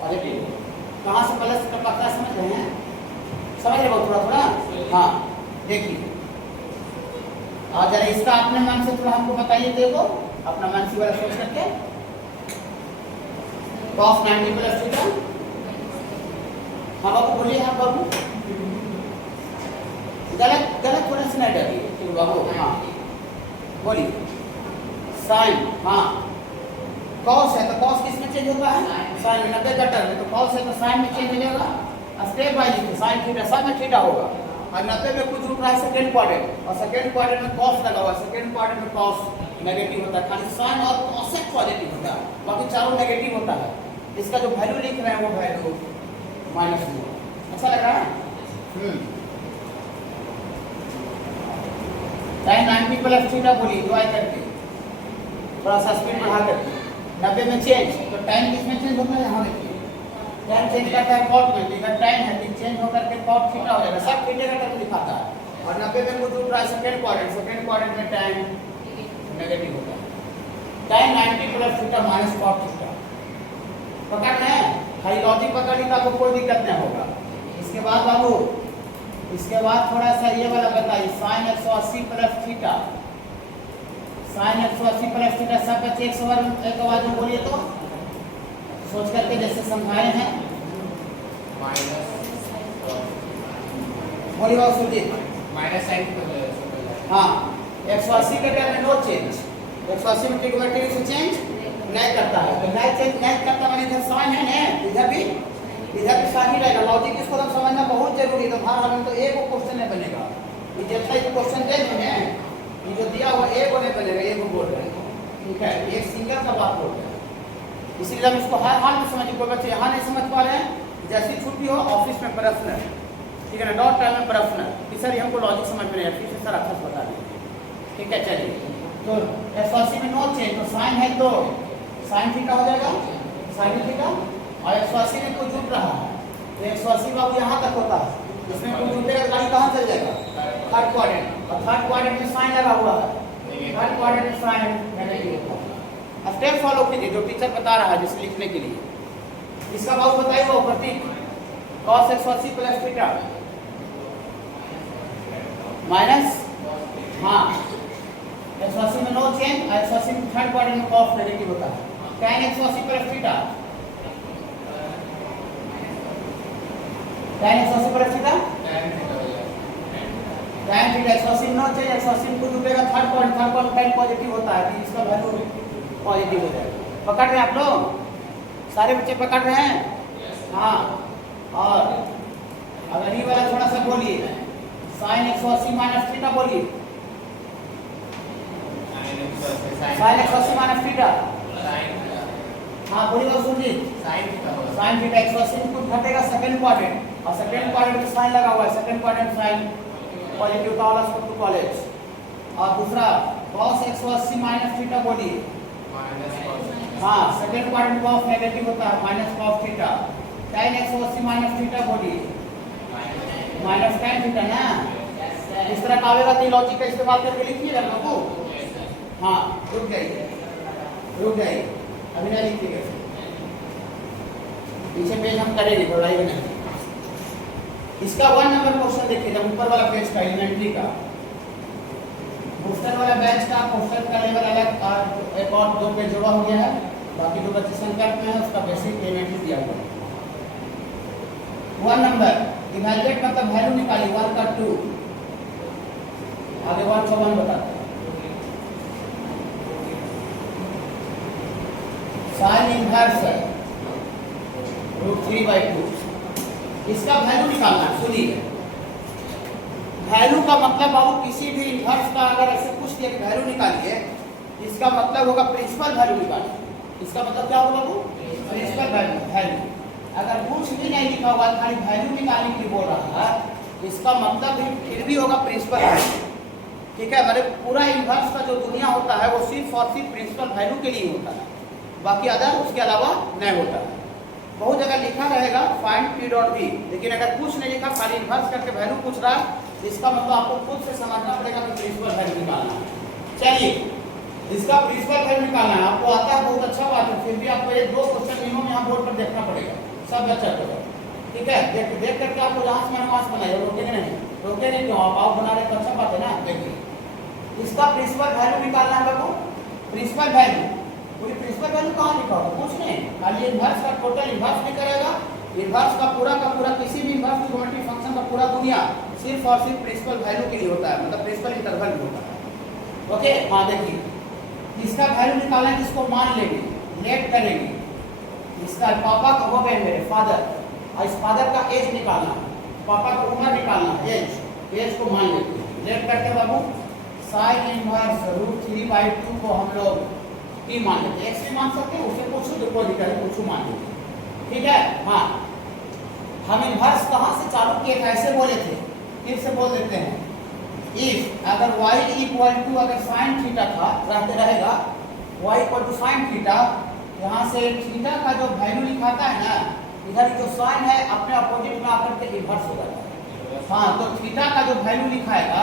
पॉजिटिव। कहाँ से प्लस का पता समझ रहे हैं, समझ रहे हो थोड़ा थोड़ा। हाँ देखिए, और जरा इसका अपने मन से थोड़ा हमको बताइए, देखो अपना मानसिक वाला सोच करके। cos 90 प्लस थीटा, हाँ बाबू बोलिए, हाँ बाबू गलत थोड़ा सा नहीं डरिए बाबू, हाँ बोलिए। साइन, हाँ कॉस है तो कॉस किस में चेंज होता है, साइन में। 90 का टर्म है तो कॉस है तो साइन में चेंज हो जाएगा। Step by step sine theta, सब में थीटा होगा। और 90 में कुछ रुक रहा है सेकेंड क्वाड्रेंट, और सेकेंड क्वाड्रेंट में कॉस लगा हुआ है, सेकेंड क्वाड्रेंट में कॉस नेगेटिव होता है, खाली साइन और कॉसेक पॉजिटिव होता है, बाकी चारों नेगेटिव होता है। इसका जो वैल्यू लिख रहे हैं वो वैल्यू माइनस में। अच्छा लग रहा है। tan 90 प्लस थीटा बोलिए डिवाइड करके, थोड़ा सा स्पीड बढ़ा करके। 90 में चेंज तो tan किस में चेंज होता है, यहाँ देखिए tan चेंज करता है cot में, इधर tan है तो चेंज होकर के cot थीटा हो जाएगा, सब थीटा का टर्म दिखाता है। और 90 में कुछ उठ रहा है सेकंड क्वाड्रेंट में tan नेगेटिव होता है, tan 90 plus theta minus cot theta. पकड़ रहे हैं, खाली लॉजिक पकड़ ली तो आपको कोई दिक्कत नहीं होगा। इसके बाद बाबू, इसके बाद थोड़ा सा ये वाला बताइए, sin 180 plus theta, sin 180 plus theta सब बच्चे एक आवाज में बोलिए तो सोच करके जैसे समझाए हैं। बोलिए बाबू सुजीत। माइनस साइन हाँ 180 के टर्म में नो चेंज, 180 में ट्रिग्नोमेट्री से चेंज नहीं करता है, तो नहीं चेंज नहीं करता मैंने इधर साइन है ना, इधर भी साइन ही रहेगा। लॉजिक इसको तो समझना बहुत जरूरी है, तो हर हाल में तो एक क्वेश्चन नहीं बनेगा, ये जितना ही क्वेश्चन दे देंगे ये जो दिया हुआ एक नहीं बनेगा, एक बोल रहे हैं, ठीक है, एक सिंगल का बात बोल रहे हैं। इसीलिए हम इसको हर हाल में समझिए। कोई बच्चे यहाँ नहीं समझ पा रहे हैं, जैसी छुट्टी हो ऑफिस में प्रश्न, ठीक है ना, डॉट टाइम में प्रश्न कि सर हमको लॉजिक समझ में नहीं आया, फिर से सर अच्छा बता दीजिए, ठीक है। चलिए तो 180 में नो चेंज, तो साइन है तो साइन थीटा हो जाएगा, साइन थीटा। और 180 में कुछ जुट रहा है तो 180 बाबू यहाँ तक होता है, इसमें कुछ जुटेगा गाड़ी कहाँ चल जाएगा, थर्ड क्वाड्रेंट, और थर्ड क्वाड्रेंट में साइन लगा हुआ है, थर्ड क्वाड्रेंट में साइन नेगेटिव होता है। स्टेप फॉलो कीजिए जो टीचर बता रहा है जिसे लिखने के लिए। इसका बाबू बताइए वो प्रतीक cos 180 प्लस थीटा माइनस, हाँ 180 में नो चेंज, 180 में थर्ड क्वाड्रेंट में cos नेगेटिव होता है, tan 180 plus theta, tan 180 plus theta, tan theta 180 में नो चेंज, 180 में कुछ उठेगा थर्ड क्वाड्रेंट tan पॉजिटिव होता है, तो इसका वैल्यू पॉजिटिव हो जाएगा। पकड़ रहे हैं आप लोग, सारे बच्चे पकड़ रहे हैं, हाँ। और अगर ये वाला थोड़ा सा बोलिए, sin 180 माइनस थीटा बोलिए, sin 180 माइनस थीटा, हाँ बोलिए सुनिए, sin थीटा 180 में कुछ घटेगा सेकंड क्वाड्रेंट, और सेकंड क्वाड्रेंट में साइन लगा हुआ है, सेकंड क्वाड्रेंट साइन पॉजिटिव का वाला सब टू कॉलेज। और दूसरा cos 180 माइनस थीटा बोलिए, हाँ सेकंड क्वाड्रेंट cos नेगेटिव होता है, minus cos theta. tan 180 minus theta बोलिए, माइनस tan थीटा ना। इस तरह का आवेगा तो लॉजिक का इस्तेमाल करके लिखिएगा लोगों, हाँ रुक जाइए अभी नहीं लिखिएगा, पीछे पेज हम करेंगे पढ़ाई में नहीं। इसका 1 नंबर क्वेश्चन देखिए, जब ऊपर वाला पेज का एलिमेंट्री का पोस्टर वाला बैच का पोस्टर का लेवल अलग और एक और 2 पेज जुड़ा हो गया है, बाकी जो बच्चे संकल्प में है उसका बेसिक एलिमेंट्री दिया हुआ है। 1 नंबर इवैल्यूएट मतलब वैल्यू निकालिए, 1 का 2 आगे 1 का 1 बताते हैं। साइन इनवर्स √3/2, इसका वैल्यू निकालना है। सुनिए, वैल्यू का मतलब बाबू किसी भी इनवर्स का अगर ऐसे पूछ दिया कि वैल्यू निकालिए, इसका मतलब होगा प्रिंसिपल वैल्यू निकालिए। इसका मतलब क्या होगा बाबू, प्रिंसिपल वैल्यू। अगर कुछ भी नहीं लिखा हुआ खाली वैल्यू निकालने के लिए बोल रहा है, इसका मतलब फिर भी होगा प्रिंसिपल वैल्यू, ठीक है। मतलब पूरा इनवर्स का जो दुनिया होता है वो सिर्फ और सिर्फ प्रिंसिपल वैल्यू के लिए होता है, बाकी अदर उसके अलावा नहीं होता है। बहुत जगह लिखा रहेगा फाइंड पी डॉट बी, लेकिन अगर कुछ नहीं लिखा खाली इनवर्स करके वैल्यू पूछ रहा है, इसका मतलब आपको खुद से समझना पड़ेगा कि प्रिंसिपल वैल्यू निकालना है। चलिए इसका प्रिंसिपल वैल्यू निकालना है, आपको आता है बहुत अच्छा बात है, फिर भी आपको ये 2 क्वेश्चन मिनिमम यहाँ बोर्ड पर देखना पड़ेगा सब बच्चा को, ठीक है। देख करके आपको जहाँ से मैंने पास बनाया रोकेंगे नहीं क्यों, आप बना रहे तो अच्छा बात है ना। देखिए इसका प्रिंसिपल वैल्यू निकालना है आपको, प्रिंसिपल वैल्यू, पूरी प्रिंसिपल वैल्यू कहाँ लिखा होगा, कुछ नहीं, खाली इनवर्स का टोटल इनवर्स लिखा रहेगा। इनवर्स का पूरा किसी भी इनवर्स ट्रिग्नोमेट्रिक फंक्शन का पूरा दुनिया सिर्फ और सिर्फ प्रिंसिपल वैल्यू के लिए होता है, मतलब प्रिंसिपल इंटरवल में होता है। ओके, हाँ देखिए इसका वैल्यू निकालना है, जिसको मान लेंगे, लेट करेंगे, इसका पापा का हो गए मेरे फादर, और इस फादर का एज निकालना, पापा का उम्र निकालना, एज को मान लेते हैं। लेट करके बाबू साइन इनवर्स √3/2 को हम लोग टी मान लेते हैं, एक्स भी मान सकते हैं, उसे पूछो जो कोई दिक्कत है पूछो मान लेते, ठीक है। हाँ हम इनवर्स कहाँ से चालू किए थे, ऐसे बोले थे, फिर से बोल देते हैं। इफ अगर y इक्वल टू अगर साइन थीटा था रहते रहेगा, y equal to sine theta, यहाँ से थीटा का जो वैल्यू लिखाता है ना, इधर जो साइन है अपने अपोजिट में आकर के इन्वर्स हो जाता है। हाँ, तो थीटा का जो वैल्यू लिखाएगा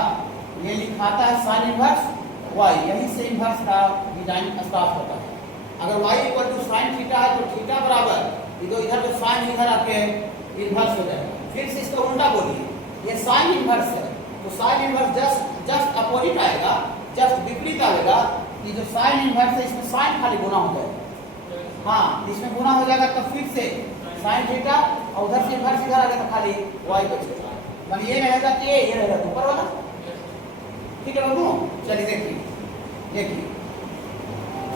ये लिखाता है साइन इन्वर्स वाई, यही से इन्वर्स का डिजाइन स्टार्ट होता है। अगर y equal to sine theta है तो थीटा बराबर तो इधर जो साइन इधर आके इन्वर्स हो जाएगा। फिर से इसका उल्टा बोलिए, ये साइन इन्वर्स है तो साइन इन्वर्स जस्ट अपोजिट आएगा, जस्ट विपरीत आएगा। ये जो साइन इन्वर्स है इसमें साइन खाली गुना हो जाएगा। हाँ, इसमें गुना हो जाएगा तो फिर से साइन थीटा और उधर से इन्वर्स इधर आ गया तो खाली y बचेगा। मान ये रहेगा तो ये रहेगा तो ऊपर वाला। ठीक है बाबू, चलिए देखिए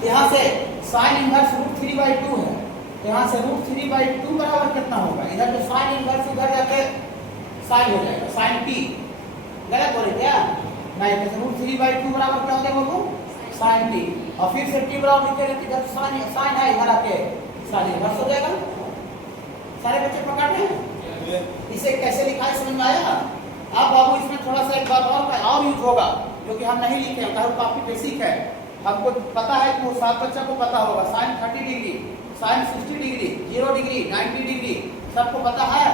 यहाँ से साइन इन्वर्स √3/2 है, तो यहाँ से √3/2 बराबर कितना होगा? इधर जो साइन इन्वर्स उधर जाके साइन हो जाएगा, साइन p। गलत बोले क्या? नहीं, तो √3/2 बराबर क्या हो जाएगा बाबू? Sign t। और फिर से t बराबर लिखेंगे तो इधर साइन है इधर आके साइन इन्वर्स हो जाएगा। सारे बच्चे पकड़ रहे हैं? इसे कैसे लिखा है समझ में आया? अब बाबू इसमें थोड़ा सा एक बात और यूज होगा जो कि हम नहीं लिखे हैं, काफी बेसिक है। हमको पता है कि वो सात बच्चा को पता होगा, sine 30 degree, sine 60 degree, 0 degree, 90 degree सबको पता है।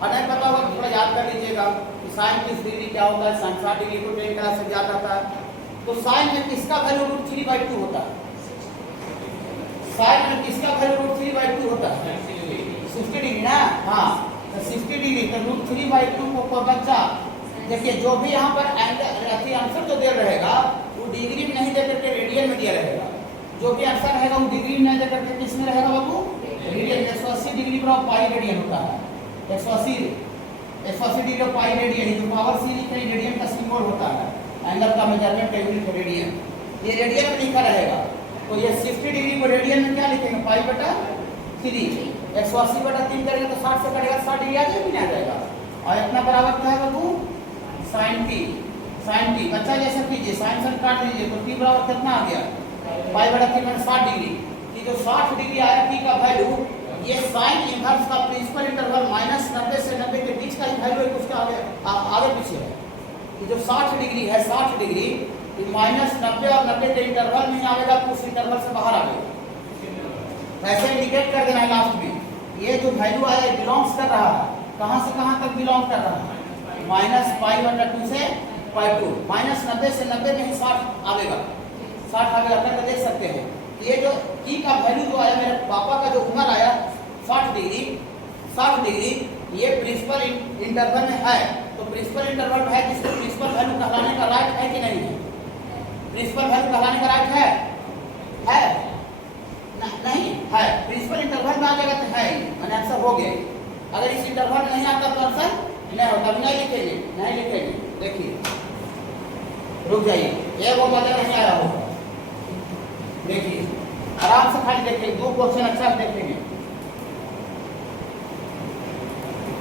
और नहीं पता होगा तो थोड़ा याद कर लीजिएगा कि साइन 30 डिग्री क्या होता है, साइन 60 डिग्री को 10 क्लास से ज्यादा आता है। तो साइन में किसका वैल्यू √3/2 होता है? साइन में किसका वैल्यू √3/2 होता है? 60 डिग्री ना। हाँ, तो 60 डिग्री तो √3/2 को बच्चा देखिए, जो भी यहाँ पर आंसर जो दे रहेगा वो डिग्री में नहीं देकर के रेडियन में दिया रहेगा। जो भी आंसर रहेगा वो डिग्री में नहीं देकर के किस में रहेगा बाबू? रेडियन। 180 डिग्री पर पाई रेडियन होता है। 180 डिग्री पर पाई रेडियन, जो पावर सी लिखे रेडियन का सिंबल होता है, एंगल का मेजरमेंट यूनिट रेडियन, ये रेडियन में लिखा रहेगा। तो ये 60 डिग्री को रेडियन में क्या लिखेंगे? पाई/3। 180/3 करेंगे तो 60 से कटेगा 60 डिग्री आ जाएगा कि नहीं आ जाएगा? और इतना बराबर क्या है बाबू? Sign t। बच्चा जैसे कीजिए, साइन काट लीजिए तो t बराबर कितना आ गया? पाई/3 में 60 डिग्री। कि जो 60 डिग्री आया t का वैल्यू, ये साइन इनवर्स का प्रिंसिपल इंटरवल -90 से 90 के बीच का ही वैल्यू है, उसके आगे पीछे है। कि जो 60 डिग्री है, 60 डिग्री -90 और 90 के इंटरवल में आएगा तो उस इंटरवल से बाहर आ गया। ऐसे इंडिकेट कर देना है लास्ट में, ये जो वैल्यू आया बिलोंग्स कर रहा है, कहां से कहां तक बिलोंग कर रहा है? -π/2 से π2। -90 से 90 में ही 60 आएगा, 60 आगे अगर देख सकते हैं। ये जो की का वैल्यू जो आया, मेरे पापा का जो उम्र आया 60 डिग्री, ये प्रिंसिपल इंटरवल में है। तो प्रिंसिपल इंटरवल में है जिसको प्रिंसिपल वैल्यू कहलाने का राइट है कि नहीं है? प्रिंसिपल वैल्यू कहलाने का राइट है? नहीं है। प्रिंसिपल इंटरवल में आ जाएगा तो है, मैंने आंसर हो गया। अगर इस इंटरवल में नहीं आता तो आंसर नहीं होता। नहीं लिखेंगे। देखिए, रुक जाइए, एक वो बदल नहीं आया होगा। देखिए आराम से खाली देखिए, 2 क्वेश्चन अच्छा देखेंगे।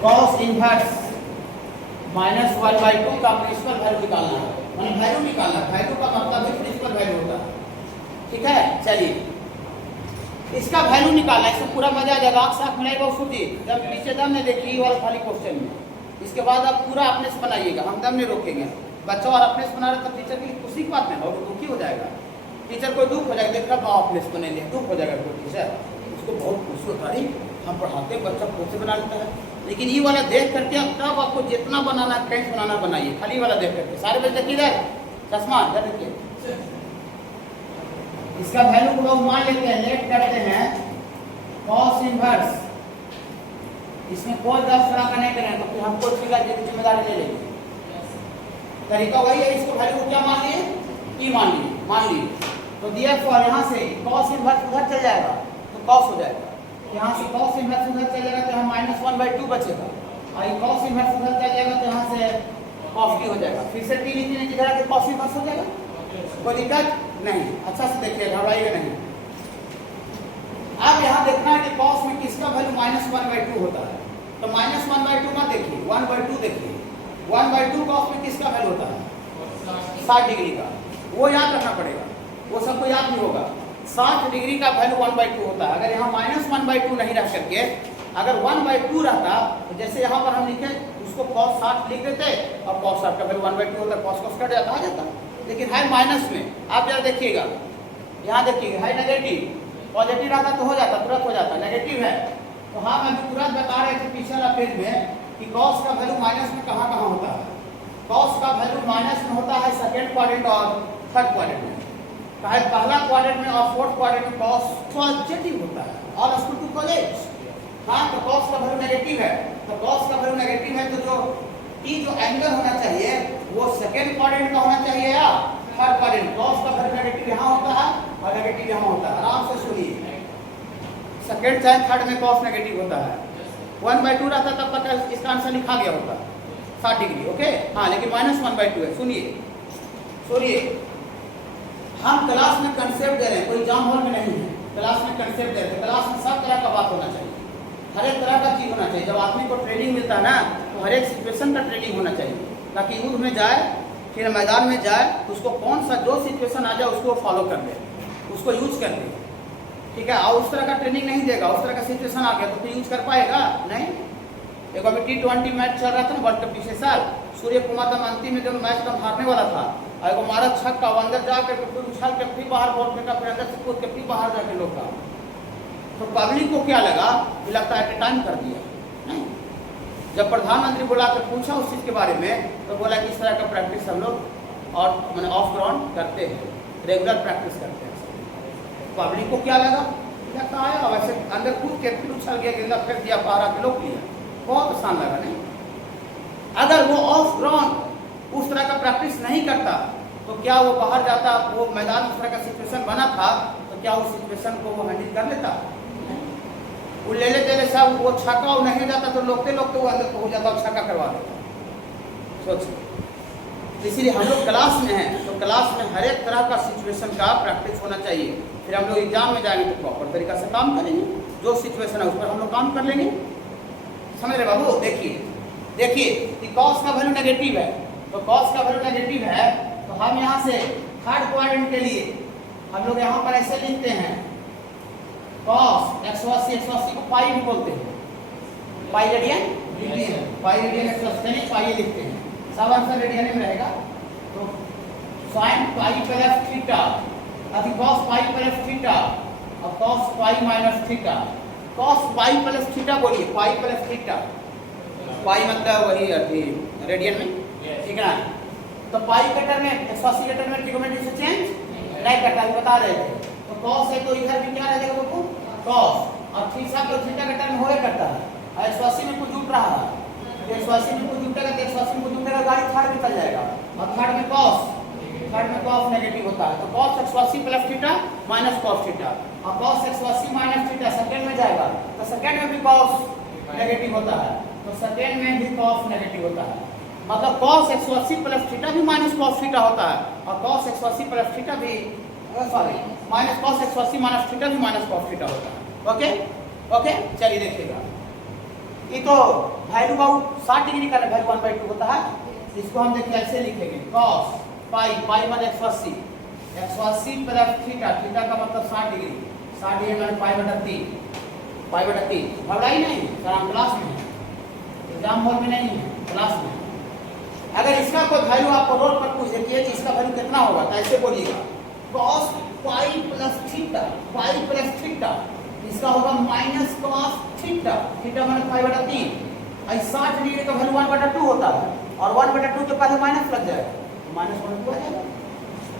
cos इनवर्स -1/2 का प्रिंसिपल वैल्यू निकालना है। मैंने वैल्यू निकालना, वैल्यू का मतलब ही प्रिंसिपल वैल्यू होता है। ठीक है, चलिए इसका वैल्यू निकालना, इसको पूरा मजा आ जाएगा। आंख मिलाएगा उसको जी, जब नीचे दम ने देखी वाला खाली क्वेश्चन में, इसके बाद आप पूरा अपने से बनाइएगा, हम दम नहीं रोकेंगे। बच्चा और अपने से बना रहे तो टीचर की खुशी की बात नहीं, और दुखी हो जाएगा टीचर को, दुख हो जाएगा। देख रहा अपने से बने लिए दुख हो जाएगा कोई टीचर, उसको बहुत खुशी होता है। हम पढ़ाते बच्चा खुद से बना लेता है। लेकिन ये वाला देख करके तब आपको जितना बनाना कैसे बनाना बनाइए, खाली वाला देख करके। सारे बच्चे किधर? चश्मा इधर देखिए। इसका वैल्यू को लोग मान लेते हैं, लेट करते हैं cos इनवर्स। इसमें कोई 10 तरह का नहीं करेंगे तो फिर हमको इसकी जिम्मेदारी ले लेंगे। तरीका वही है, इसको वैल्यू को क्या मान लिए? ई मान लिए। तो दिया फॉर यहाँ से cos इनवर्स उधर चल जाएगा तो cos हो जाएगा। यहाँ से cos इनवर्स उधर चल जाएगा तो यहाँ -1/2 बचेगा। और ये cos इनवर्स उधर चल जाएगा तो यहाँ से cos t हो जाएगा। फिर से t लिखने की जगह cos इनवर्स हो जाएगा। कोई दिक्कत नहीं, अच्छा से देखिए, घबराइएगा नहीं। अब यहाँ देखना है कि cos में किसका वैल्यू -1/2 होता है। तो -1/2 ना देखिए, 1/2 देखिए। 1/2 cos में किसका वैल्यू होता है? 60 डिग्री का। वो याद रखना पड़ेगा, वो सबको याद नहीं होगा। 60 डिग्री का वैल्यू 1/2 होता है। अगर यहाँ -1/2 नहीं रह करके अगर 1/2 रहता तो जैसे यहाँ पर हम लिखे उसको cos 60 लिख देते और cos 60 का वैल्यू 1/2 होता, cos कट जाता, आ जाता। लेकिन है माइनस में। आप जरा देखिएगा, यहाँ देखिएगा है नेगेटिव, पॉजिटिव रहता तो हो जाता, तुरंत हो जाता। नेगेटिव है तो हाँ मैं तुरंत बता रहे थे पिछले पेज में कि कॉस का वैल्यू माइनस में कहाँ कहाँ होता है। कॉस का वैल्यू माइनस में होता है सेकेंड क्वाड्रेंट और थर्ड क्वाड्रेंट में। चाहे पहला क्वाड्रेंट में और फोर्थ क्वाड्रेंट में कॉस पॉजिटिव होता है और स्क्वायर टू कॉलेज। हाँ तो कॉस का वैल्यू नेगेटिव है, तो कॉस का वैल्यू नेगेटिव है तो जो एंगल होना चाहिए वो सेकेंड क्वाड्रेंट का होना चाहिए या थर्ड क्वाड्रेंट। कॉस का वैल्यू नेगेटिव यहाँ होता है और नेगेटिव यहाँ होता है। आराम से सुनिए, सेकेंड चाहे थर्ड में कॉस नेगेटिव होता है। 1/2 रहता तब तक इसका आंसर लिखा गया होता 60 डिग्री। ओके हाँ, लेकिन -1/2 है। सुनिए हम क्लास में कंसेप्ट दे रहे हैं, कोई एग्जाम हॉल में नहीं है। क्लास में कंसेप्ट दे रहे हैं, क्लास में सब तरह का बात होना चाहिए, हर एक तरह का चीज होना चाहिए। जब आदमी को ट्रेनिंग मिलता है ना तो हर एक सिचुएशन का ट्रेनिंग होना चाहिए, ताकि युद्ध में जाए फिर मैदान में जाए तो उसको कौन सा जो सिचुएशन आ जाए उसको फॉलो कर ले, उसको यूज कर ले। ठीक है, और उस तरह का ट्रेनिंग नहीं देगा, उस तरह का सिचुएशन आ गया तो फिर यूज कर पाएगा नहीं। एक अभी T20 मैच चल रहा था ना वर्ल्ड कप पिछले साल, सूर्य कुमार का अंतिम में जब मैच का हारने वाला था, और मारा छक्का, वो अंदर जाकर फिर उछाल के फिर बाहर बॉल फेंका, फिर अंदर से कूद के फिर बाहर जाके लोग, तो पब्लिक को क्या लगा कि लगता है कि टाइम कर दिया नहीं। जब प्रधानमंत्री बुला कर पूछा उस चीज़ के बारे में तो बोला कि इस तरह का प्रैक्टिस हम लोग और मैंने ऑफ ग्राउंड करते हैं, रेगुलर प्रैक्टिस करते हैं। पब्लिक को क्या लगा, लगता है वैसे अंदर कूद के फिर उछल गया, गेंदा फेंक दिया, बाहर आके लोग लिया, बहुत आसान लगा नहीं। अगर वो ऑफ ग्राउंड उस तरह का प्रैक्टिस नहीं करता तो क्या वो बाहर जाता, वो मैदान उस तरह का सिचुएशन बना था तो क्या उस सिचुएशन को वो हैंडल कर लेता? वो ले लेते सब, वो छक्का वो नहीं जाता तो लोगते लोगते वो अंदर पहुंच जाता और छक्का करवा देता। सोचिए, इसीलिए हम लोग क्लास में हैं तो क्लास में हर एक तरह का सिचुएशन का प्रैक्टिस होना चाहिए। फिर हम लोग एग्जाम में जाएंगे तो प्रॉपर तरीका से काम करेंगे, जो सिचुएशन है उस पर हम लोग काम कर लेंगे। समझ रहे बाबू? देखिए कि कॉस का वैल्यू नेगेटिव है, तो कॉस का वैल्यू नेगेटिव है तो हम यहाँ से थर्ड क्वाड्रेंट के लिए हम लोग यहाँ पर ऐसे लिखते हैं, कॉस 180 को पाई भी बोलते हैं, पाई रेडियन 180 पाई लिखते हैं, सब आंसर रेडियन में रहेगा। तो साइन पाई प्लस थीटा अभी कॉस पाई प्लस थीटा और cos pi minus theta. Cos pi plus theta बोलिए, पाई प्लस थीटा, पाई मतलब वही अभी रेडियन में, ठीक है ना। तो पाई के टर्म में 180 के टर्म में ट्रिग्नोमेट्री से चेंज नहीं करता, बता रहे थे। तो कॉस है तो इधर भी क्या रहेगा बाबू, कॉस, और थीटा तो थीटा के टर्म होए करता है, और 180 में कुछ जुट रहा है, 180 में कुछ जुटेगा तो 180 में कुछ जुटेगा, गाड़ी थर्ड में चल जाएगा, और थर्ड में कॉस नेगेटिव होता है। तो cos 180 plus theta minus cos theta, और कॉस 180 माइनस थीटा सेकेंड में जाएगा तो सेकेंड में भी कॉस नेगेटिव होता है, तो सेकेंड में भी कॉस नेगेटिव होता है। मतलब कॉस 180 प्लस थीटा भी माइनस कॉस थीटा होता है, और कॉस 180 प्लस थीटा भी माइनस कॉस 180 माइनस थीटा भी माइनस कॉस थीटा होता है। ओके चलिए देखिएगा, ये तो वैल्यू बाउट 60 डिग्री का वैल्यू 1/2 होता है। इसको हम देखिए ऐसे लिखेंगे, कॉस पाई मतलब 180 प्लस थीटा, थीटा का मतलब 60 डिग्री, 60 डिग्री मतलब पाई/3 घबराई नहीं, सर क्लास में एग्जाम हॉल में नहीं है, क्लास में। अगर इसका कोई वैल्यू आपको रोल पर पूछ दे कि इसका वैल्यू कितना होगा तो ऐसे बोलिएगा, कॉस पाई प्लस थीटा, इसका होगा माइनस कॉस थीटा, थीटा मतलब पाई/3। 60 डिग्री का वैल्यू 1/2 होता है, और 1/2 के पहले माइनस लग जाएगा, -1/2 आ जाएगा।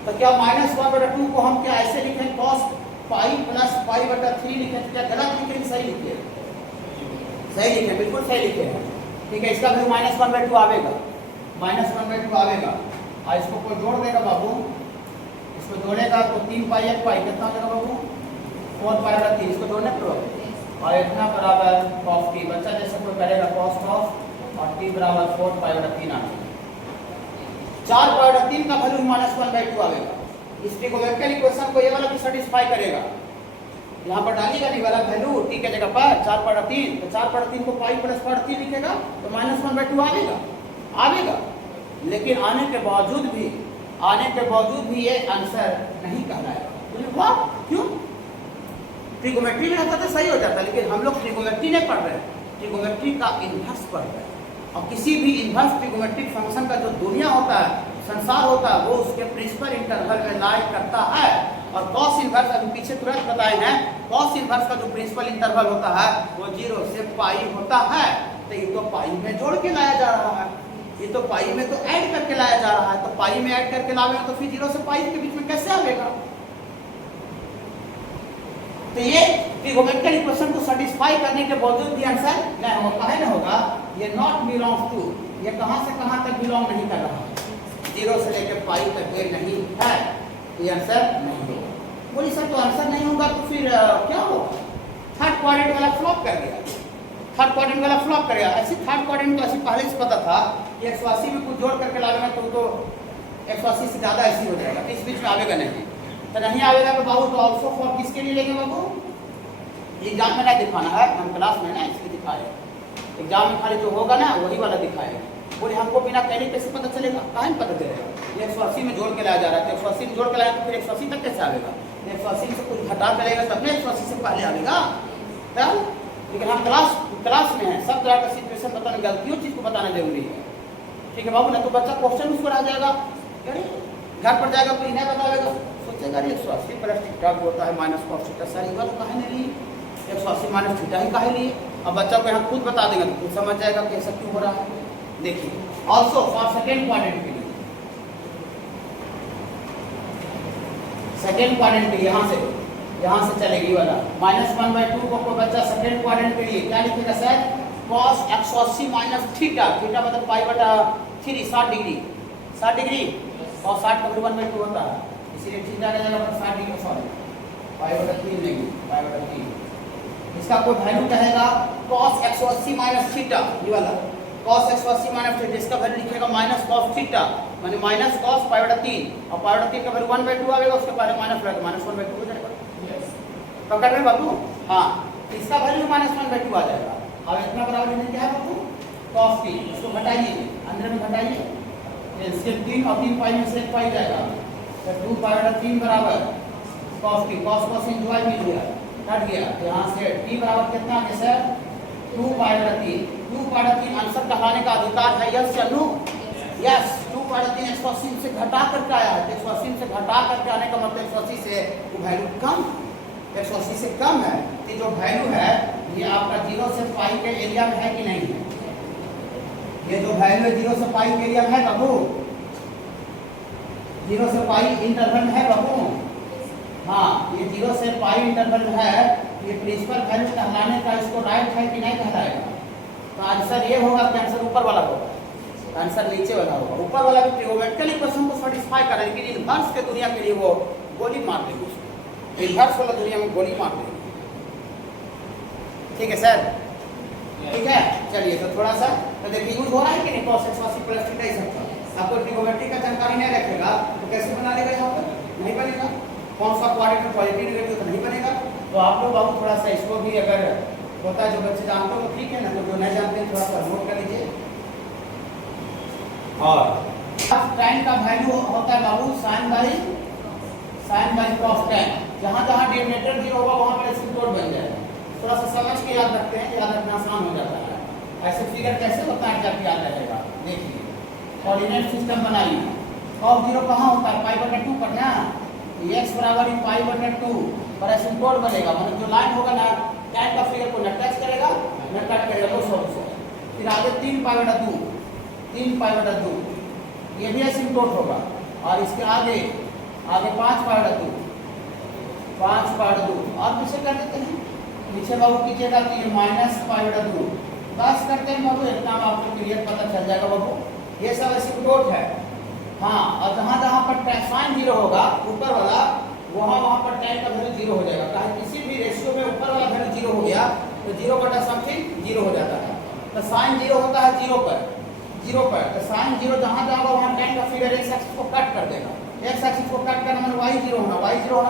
तो क्या -1/2 को हम क्या ऐसे लिखें, कॉस पाई प्लस पाई/3 लिखें? क्या गलत लिखे? सही लिखे, सही लिखे, बिल्कुल सही लिखे हैं। ठीक है, इसका वैल्यू -1/2 आवेगा, -1/2 आवेगा। और इसको कोई जोड़ देगा बाबू, इसको जोड़ेगा तो 3 पाई 1 पाई कितना हो जाएगा बाबू, 4 पाई/3, इसको जोड़ने पर और इतना बराबर cos t। बच्चा जैसे कोई करेगा cos और t बराबर 4 पाई/3 आ जाएगा। 4 पाई/3 का वैल्यू -1/2 आवेगा। इस ट्रिग्नोमेट्रिकल इक्वेशन को ये वाला भी सेटिस्फाई करेगा। यहाँ पर डालिएगा नहीं वाला वैल्यू t के जगह पर 4 पाई/3, तो 4 पाई/3 को पाई प्लस पाई/3 लिखेगा तो -1/2 आवेगा। लेकिन आने के बावजूद भी ये आंसर नहीं कहलाएगा। क्यों? ट्रिग्नोमेट्री में रहता तो सही हो जाता, लेकिन हम लोग ट्रिग्नोमेट्री नहीं पढ़ रहे हैं, ट्रिग्नोमेट्री का इन्वर्स पढ़ रहे हैं। और किसी भी इन्वर्स ट्रिग्नोमेट्रिक फंक्शन का जो दुनिया होता है, संसार होता है, वो उसके प्रिंसिपल इंटरवल में लाई करता है और कॉस इनवर्स अभी पीछे तुरंत बताए हैं, कॉस इनवर्स का जो प्रिंसिपल इंटरवल होता है वो 0 से पाई होता है। तो ये तो पाई में जोड़ के लाया जा रहा है, ये तो पाई में तो ऐड करके लाया जा रहा है, तो पाई में ऐड करके लावे तो फिर 0 से पाई के बीच में कैसे आएगा? तो ये ट्रिगोनोमेट्रिक इक्वेशन को सेटिस्फाई करने के बावजूद भी आंसर नहीं होगा, है ना होगा। ये नॉट बिलोंग्स टू, ये कहां से कहां तक बिलोंग नहीं कर रहा है, 0 से लेकर पाई तक ये नहीं है, ये आंसर नहीं होगा। बोली सर तो आंसर नहीं होगा तो फिर क्या होगा? थर्ड क्वाड्रेंट वाला फ्लॉप कर गया, थर्ड क्वाड्रेंट वाला फ्लॉप कर गया। ऐसे थर्ड क्वाड्रेंट तो ऐसे पहले से पता था कि 180 में कुछ जोड़ करके लाएगा तो 180 से ज़्यादा ऐसी हो जाएगा, तो इस बीच में आवेगा नहीं, तो नहीं आवेगा तो बाबू तो ऑल्सो फॉर किसके लिए लेंगे बाबू? एग्जाम में नहीं दिखाना है, हम क्लास में ना इसलिए दिखाए, एग्जाम में खाली जो होगा ना वही वाला दिखाएगा। बोले हमको बिना कहने कैसे पता चलेगा? कहाँ पता चलेगा? 180 में जोड़ के लाया जा रहा है, तो 180 में जोड़ के लाया तो फिर 180 तक कैसे आएगा? 180 से कुछ घटा करेगा तब ना 180 से पहले आएगा तब। लेकिन हम क्लास में हैं, सब तरह का सिचुएशन बताना, गलतियों चीज़ को बताना जरूरी है, ठीक है बाबू ना? तो बच्चा क्वेश्चन उसको आ जाएगा, घर पर जाएगा तो इन्हें बताएगा, सोचेगा अरे 180 प्लस थीटा होता है माइनस कॉस थीटा, सर इधर कहे नहीं लिए 180 माइनस थीटा ही कहे लिए। अब बच्चा को यहाँ खुद बता देंगे तो खुद समझ जाएगा कि ऐसा क्यों हो रहा है। देखिए ऑल्सो फॉर सेकेंड क्वाड्रेंट के लिए, सेकेंड क्वाड्रेंट के लिए यहाँ से चलेगी वाला -1/2 को कोई बच्चा सेकेंड क्वाड्रेंट के लिए क्या लिखेगा sir? cos 180 minus theta, theta मतलब π/3 60 डिग्री, 60 डिग्री और 60 का 1/2 होता है, इसीलिए थीटा का जगह पर 60 डिग्री सॉरी π/3 नहीं π/3। इसका कोई वैल्यू कहेगा cos 180 माइनस थीटा, ये वाला cos 180 माइनस थीटा, इसका वैल्यू लिखेगा माइनस cos थीटा माने माइनस cos π/3 और π/3 का वैल्यू 1/2 आएगा, उसके पहले माइनस रहेगा, -1/2 हो जाएगा। पकड़ रहे बाबू? हाँ, इसका वैल्यू -1/2 आ जाएगा। अब इतना बराबर इन्हें क्या है बाबू? cos t, इसको घटाइए, अंदर में घटाइए, एलसीएम 3 और 3 पाई में से 1 पाई जाएगा, तो 2 π/3 बराबर cos t, cos इंजॉय मिल गया, कट गया, यहाँ से t बराबर कितना आ गया सर? 2 π/3 आंसर कहलाने का अधिकार है, यस चन्नू? यस, 2 π/3 180 से घटा करके आया है, 180 से घटा करके आने का मतलब 180 से वो वैल्यू कम, 180 से कम है, कि जो वैल्यू है ये आपका 0 से पाई के एरिया में है कि नहीं है? ये जो वैल्यू है 0 से पाई के एरिया में है बाबू, 0 से पाई इंटरवल में है बाबू? हाँ, ये 0 से पाई इंटरवल में है, ये प्रिंसिपल वैल्यू कहलाने का इसको राइट है कि नहीं कहलाएगा? तो आंसर ये होगा कि आंसर ऊपर वाला होगा, आंसर नीचे वाला होगा। ऊपर वाला भी ट्रिगोनोमेट्रिक इक्वेशन को सेटिस्फाई कर रहा है, लेकिन इनवर्स के दुनिया के लिए वो गोली मार देंगे, इनवर्स वाला दुनिया में गोली मार देंगे, ठीक है सर? ठीक है, चलिए तो थोड़ा सा तो देखिए यूज हो रहा है कि नहीं cos 180 प्लस थीटा ही सबका। आपको ट्रिगोनोमेट्री का जानकारी नहीं रखेगा तो कैसे बना लेगा? यहाँ पर नहीं बनेगा, कौन सा क्वाड्रेंट पॉजिटिव नेगेटिव तो नहीं बनेगा। तो आप लोग बाबू थोड़ा सा इसको भी अगर होता है जो बच्चे जानते हो तो ठीक है ना, तो जो नहीं जानते थोड़ा सा नोट कर लीजिए। और tan का वैल्यू होता है बाबू sin बाई cos tan, जहाँ जहाँ डिनोमिनेटर 0 होगा वहाँ पर एसिम्प्टोट बन जाएगा। थोड़ा सा समझ के याद रखते हैं, याद रखना आसान हो जाता है। ऐसे फिगर कैसे होता है जब याद रहेगा? देखिए कोऑर्डिनेट सिस्टम बनाइए, cos 0 कहाँ होता है? π/2 पर ना, x बराबर π/2 पर एसिम्प्टोट बनेगा, मतलब जो लाइन होगा ना tan का फिगर को न टच करेगा न कट करेगा, वो सब। फिर आगे 3π/2 ये भी एसिम्प्टोट होगा, और इसके आगे 5π/2 और पीछे कर देते हैं, पीछे बाबू कीजिएगा तो ये -π/2 बस करते हैं बाबू, इतना आपको क्लियर पता चल जाएगा बाबू, ये सब एसिम्प्टोट है। हाँ, और जहाँ जहाँ पर साइन 0 होगा ऊपर वाला, वहाँ पर tan का वैल्यू 0 हो जाएगा। कहीं किसी भी रेशियो में ऊपर वाला वैल्यू 0 हो गया तो 0/समथिंग 0 हो जाता है, तो साइन 0 होता है 0 पर, तो साइन 0 जहाँ जाएगा वहाँ tan का फिगर x एक्सिस को कट कर देगा, x एक्सिस को कट करना मतलब y 0 होना,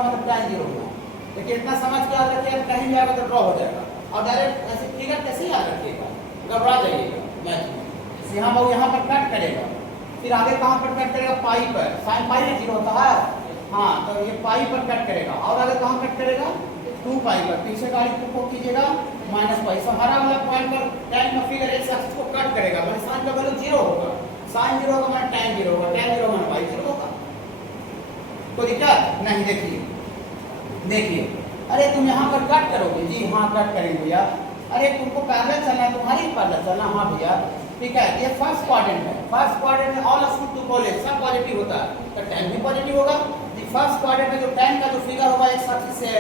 मतलब tan 0 होना। लेकिन इतना समझ के याद रखिएगा, कहीं भी आएगा तो ड्रॉ हो जाएगा, और डायरेक्ट ऐसे फिगर कैसे याद रखिएगा, घबरा जाइएगा मैथ में। यहाँ बाबू यहाँ पर कट करेगा, फिर आगे कहाँ पर कट करेगा? पाई पर, साइन पाई में 0 होता है, हाँ, तो ये पाई पर कट करेगा, और आगे कहाँ कट करेगा? 2 पाई पर, पीछे गाड़ी को कीजिएगा -पाई, तो हरा वाला पॉइंट पर tan का फिगर x एक्सिस को कट करेगा, मतलब साइन का वैल्यू 0 होगा, साइन 0 होगा मतलब tan 0 होगा, tan 0 मतलब y 0 होगा। कोई दिक्कत नहीं? देखिए देखिए, अरे तुम यहाँ पर कट करोगे जी, हाँ कट करेंगे भैया। अरे तुमको पैरेलल चलना है, तुम्हारी पैरेलल चलना, हाँ भैया ठीक है। ये फर्स्ट क्वाड्रेंट है, फर्स्ट क्वाड्रेंट में ऑल स्कूल टू कॉलेज सब पॉजिटिव होता है, तो tan भी पॉजिटिव होगा। फर्स्ट क्वाड्रेंट में जो tan का जो फिगर होगा एक्स एक्सिस से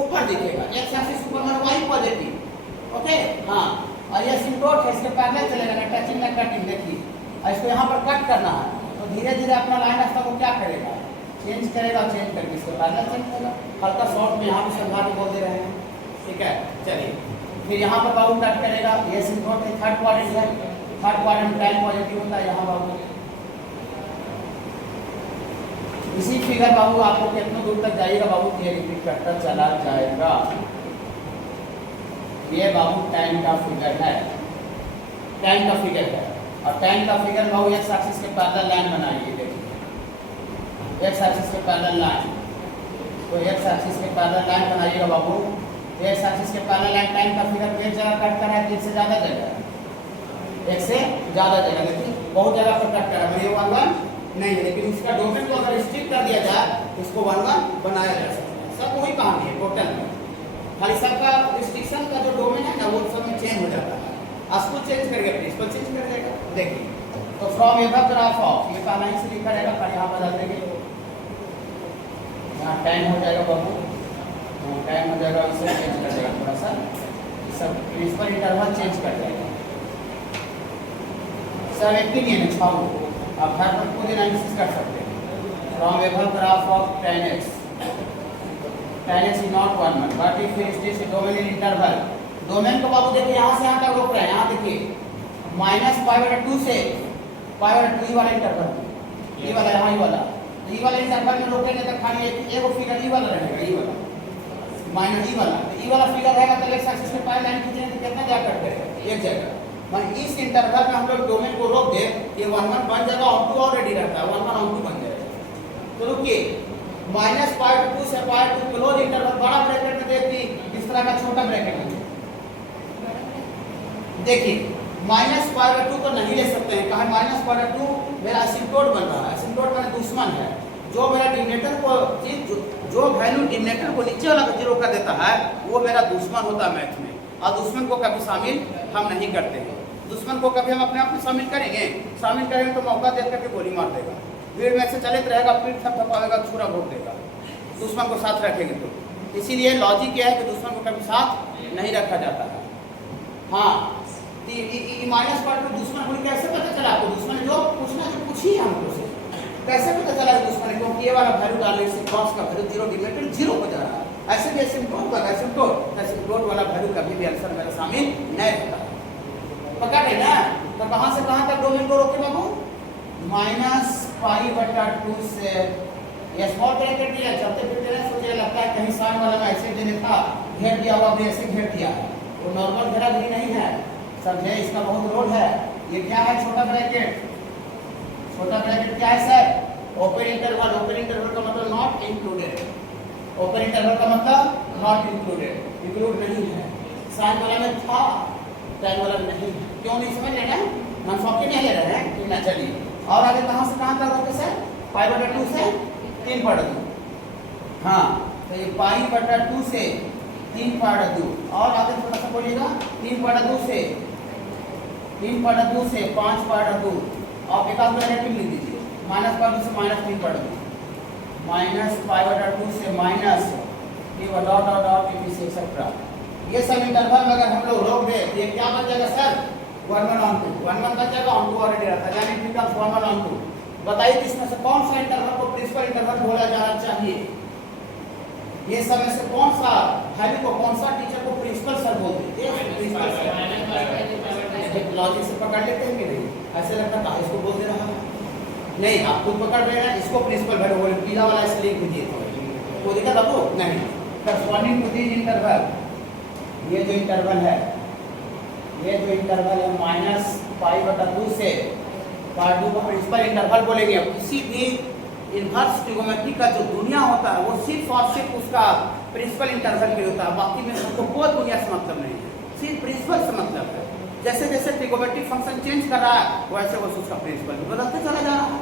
ऊपर दिखेगा, एक्स एक्सिस ऊपर में वाई पॉजिटिव, ओके हाँ। और ये सिम्प्टोट है, इसके पैरेलल चलेगा ना, टचिंग ना कटिंग। देखिए, और इसको यहाँ पर कट करना है, तो धीरे धीरे अपना लाइन रास्ता को क्या करेगा, चेंज करेगा, चेंज करके इसको पैरेलल चेंज करेगा। हल्का शॉर्ट में यहाँ पे समझा के बोल दे रहे हैं, ठीक है। चलिए, फिर यहाँ पर बाबू कट करेगा, ये सिम्प्टोट है, थर्ड क्वाड्रेंट है, थर्ड क्वाड्रेंट में tan पॉजिटिव होता है यहाँ बाबू। इसी फिगर बाबू आपको कितना दूर तक जाइएगा बाबू, ये रिपीट करता चला जाएगा। ये बाबू tan का फिगर है, tan का फिगर है, और tan का फिगर बाबू एक्स एक्सिस के पैरेलल लाइन बनाइए। देखिए, एक्स एक्सिस के पैरेलल लाइन, तो एक्स एक्सिस के पैरेलल लाइन बनाइएगा बाबू। एक्स एक्सिस के पैरेलल लाइन tan का फिगर एक जगह कट कर रहा है, एक से ज्यादा जगह, एक से ज्यादा जगह। देखिए, बहुत जगह पर कट कर रहा है, ये 1 1 नहीं है, लेकिन इसका डोमेन को अगर स्ट्रिक्ट कर दिया जाए तो इसको 1 1 बनाया जा सकता है। सब वही कहानी है टोटल में, खाली सबका रिस्ट्रिक्शन का जो डोमेन है ना वो सब में चेंज हो जाता है। स्कूल चेंज करेगा, प्रिंसिपल चेंज कर देगा। देखिए, तो फ्रॉम एबव ग्राफ ऑफ, ये पहला ही से लिखा रहेगा, पर यहाँ बदल देंगे, यहाँ टाइम हो जाएगा बाबू, टाइम हो जाएगा, इसे चेंज कर देगा थोड़ा सा, सब प्रिंसिपल इंटरवल चेंज कर देगा। सब एक ही नहीं है, छाओ आप हर पर खुद एनालिसिस कर सकते हैं। From above graph of tan x, tan x is not 1 1 but if it is domain in interval. Domain को बाबू देखिए यहाँ से यहाँ तक रोक रहे हैं, यहाँ देखिए -π/2 से π/2 वाला इंटरवल, ये वाला यहाँ, ये वाला, ये वाला इंटरवल में रोकेंगे तो खाली एक फिगर ई वाला रहेगा, ई वाला माइनस ई वाला, तो ई वाला फिगर रहेगा तो एक्स एक्सिस पे पाई लाइन खींचेंगे तो कितना जगह कट करेगा, एक जगह। मान इस इंटरवल में हम लोग डोमेन को रोक दे, ये 1 1 बन जाएगा, ऑन टू ऑलरेडी रहता है, 1 1 ऑन टू बन जाएगा। तो रुकिए, -π/2 से π/2 क्लोज इंटरवल बड़ा ब्रैकेट में देखिए, इस तरह का छोटा ब्रैकेट में देखिए, -π/2 तो नहीं ले सकते हैं, कहा -π/2 मेरा एसिम्प्टोट बन रहा है, एसिम्प्टोट मेरा दुश्मन है, जो मेरा डिनोमिनेटर को जो वैल्यू डिनोमिनेटर को नीचे वाला को जीरो कर देता है वो मेरा दुश्मन होता है मैथ में, और दुश्मन को कभी शामिल हम नहीं करते हैं। दुश्मन को कभी हम अपने आप में शामिल करेंगे तो मौका देख करके गोली मार देगा, भीड़ में से चलित रहेगा, पीठ थपथपाएगा, छुरा भोग देगा, दुश्मन को साथ रखेंगे तो। इसीलिए लॉजिक यह है कि दुश्मन को कभी साथ नहीं रखा जाता है। हाँ, -π/2 दुश्मन को कैसे पता चला आपको? दुश्मन जो पूछना जो पूछिए हमको से कैसे पता चला दुश्मन, क्योंकि ये वाला वैल्यू डालने से क्रॉस का वैल्यू 0 डिनोमिनेटर 0 हो जा रहा है। ऐसे भी एसिम्प्टोट वाला वैल्यू कभी भी आंसर मेरा शामिल नहीं होता। पकड़ है ना? तो कहां से कहां तक डोमेन को रोके बाबू? -π/2 से ये स्मॉल ब्रैकेट दिया, चलते फिरते रहे, सोचे लगता है कहीं साइन वाला में ऐसे देने था, घेर दिया हुआ भी ऐसे घेर दिया है, वो नॉर्मल घेरा भी नहीं है, समझे, इसका बहुत रोल है। ये क्या है? छोटा ब्रैकेट। छोटा ब्रैकेट क्या है sir? Open interval. Open interval का मतलब नॉट इंक्लूडेड। ओपन इंटरवल का मतलब नॉट इंक्लूडेड, इंक्लूड नहीं है। साइन वाला में था, tan वाला में नहीं। क्यों नहीं समझ रहे हैं? मनसौखी नहीं ले रहे हैं, ठीक ना? चलिए और आगे कहां से कहां तक होते सर? π/2 से 3/2। हाँ, तो ये π/2 से 3/2 और आगे थोड़ा सा बोलिएगा, 3/2 से 5/2। आप एक आध नेगेटिव लिख दीजिए, -π/2 से -3/2, -π/2 से माइनस ये डॉट डॉट डॉट एक्सेट्रा। ये सब इंटरवल में अगर हम लोग रोक दे तो ये क्या बन जाएगा सर? 1 1 on 2 1 1 बन जाएगा, on 2 ऑलरेडी रहता है, यानी इट बिकम्स 1 1 on 2। बताइए इसमें से कौन सा इंटरवल को प्रिंसिपल इंटरवल बोला जाना चाहिए? ये सब में से कौन सा वैल्यू को कौन सा टीचर को प्रिंसिपल सर बोलते हैं? Principal sir. लॉजिक से पकड़ लेते हैं कि नहीं? ऐसे लगता है इसको बोल दे रहा है, नहीं आप खुद पकड़ रहे हैं, इसको प्रिंसिपल वैल्यू बोले, पीला वाला ऐसे लिख दीजिए तो कोई दिक्कत आपको नहीं। करस्पॉन्डिंग टू दिस इंटरवल, ये जो इंटरवल है, ये जो इंटरवल है -π/2 से π/2 को प्रिंसिपल इंटरवल बोलेंगे। अब किसी भी इनवर्स ट्रिगोनोमेट्री का जो दुनिया होता है वो सिर्फ और सिर्फ उसका प्रिंसिपल इंटरवल के होता है, बाकी में हमको कोई दुनिया से मतलब नहीं है, सिर्फ प्रिंसिपल से मतलब है। जैसे जैसे ट्रिगोनोमेट्रिक फंक्शन चेंज कर रहा है वैसे वैसे उसका प्रिंसिपल भी बदलते चला जा रहा है।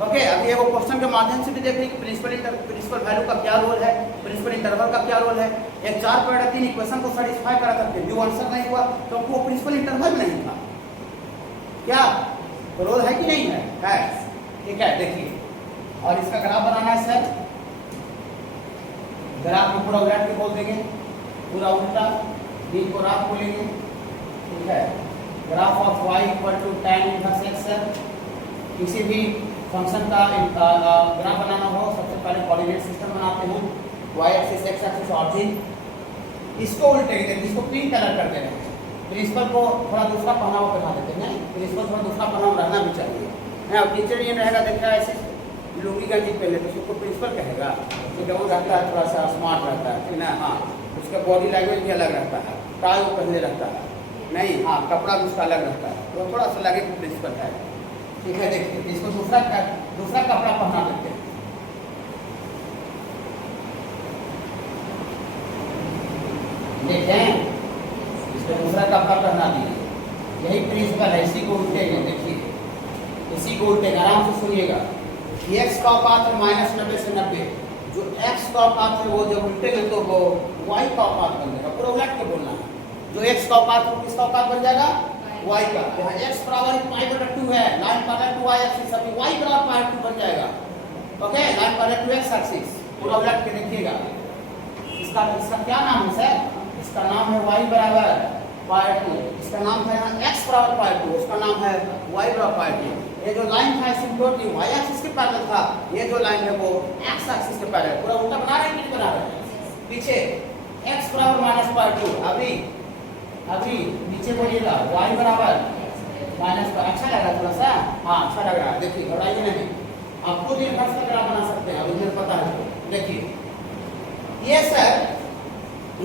ओके, अब ये वो क्वेश्चन के माध्यम से भी देख रही कि प्रिंसिपल वैल्यू का क्या रोल है, प्रिंसिपल इंटरवल का क्या रोल है। एक 4.3 इक्वेशन को सेटिस्फाई करा सकते, जो आंसर नहीं हुआ तो वो प्रिंसिपल इंटरवल नहीं था, क्या रोल है कि नहीं है? ठीक है, देखिए और इसका ग्राफ बनाना है सर। ग्राफ में पूरा उलट के बोल देंगे, पूरा उल्टा बी को ग्राफ बोलेंगे, ठीक है। Graph of y equal to tan inverse x sir. किसी भी फंक्शन का ग्राफ बनाना हो सबसे पहले कोऑर्डिनेट सिस्टम बनाते हैं, y axis x axis origin, इसको उल्टेंगे, इसको पिंक कलर कर देंगे। प्रिंसिपल को थोड़ा दूसरा पहनावा पहना देते हैं, प्रिंसिपल थोड़ा दूसरा पहनावा रहना भी चाहिए है। अब टीचर ये रहेगा देख रहा है ऐसे लुंगी गंजी पहले तो उसको प्रिंसिपल कहेगा, तो वो रहता है थोड़ा सा स्मार्ट रहता है, ठीक ना। हाँ, उसका बॉडी लैंग्वेज भी अलग रहता है, टाई वो पहले रहता है नहीं, हाँ कपड़ा भी उसका अलग रहता है, तो थोड़ा सा लगे कि प्रिंसिपल है, ठीक है। देखिए इसको दूसरा कपड़ा पहना देते हैं, देखें इसको दूसरा कपड़ा पहना दिए, यही प्रिंसिपल है। इसी को उल्टेंगे, देखिए इसी को उल्टेंगे, आराम से सुनिएगा। x का औकात है -90 से 90, जो x का औकात है वो जब उल्टेंगे तो वो y का औकात बन जाएगा, पूरा उलट के बोलना है। जो x का औकात है किसका औकात बन जाएगा? y का। यहाँ x बराबर π/2 है, line parallel to y axis, अभी y बराबर π/2 बन जाएगा, okay. Line parallel to x axis, पूरा उलट के देखिएगा। इसका क्या नाम है सर? इसका नाम है y बराबर π/2, इसका नाम था यहाँ x बराबर π/2, उसका नाम है y बराबर π/2। ये जो लाइन था सिंपली y एक्सिस के पैरेलल था, ये जो लाइन है वो x एक्सिस के पैरेलल, पूरा उल्टा बना रहे हैं कि नहीं बना रहे हैं? पीछे x बराबर -π/2, अभी नीचे बोलिएगा y बराबर -π। अच्छा लग रहा है थोड़ा सा? हाँ अच्छा लग रहा है, देखिए घबराइए नहीं, आप खुद इनवर्स का ग्राफ बना सकते हैं, अभी मुझे पता है। देखिए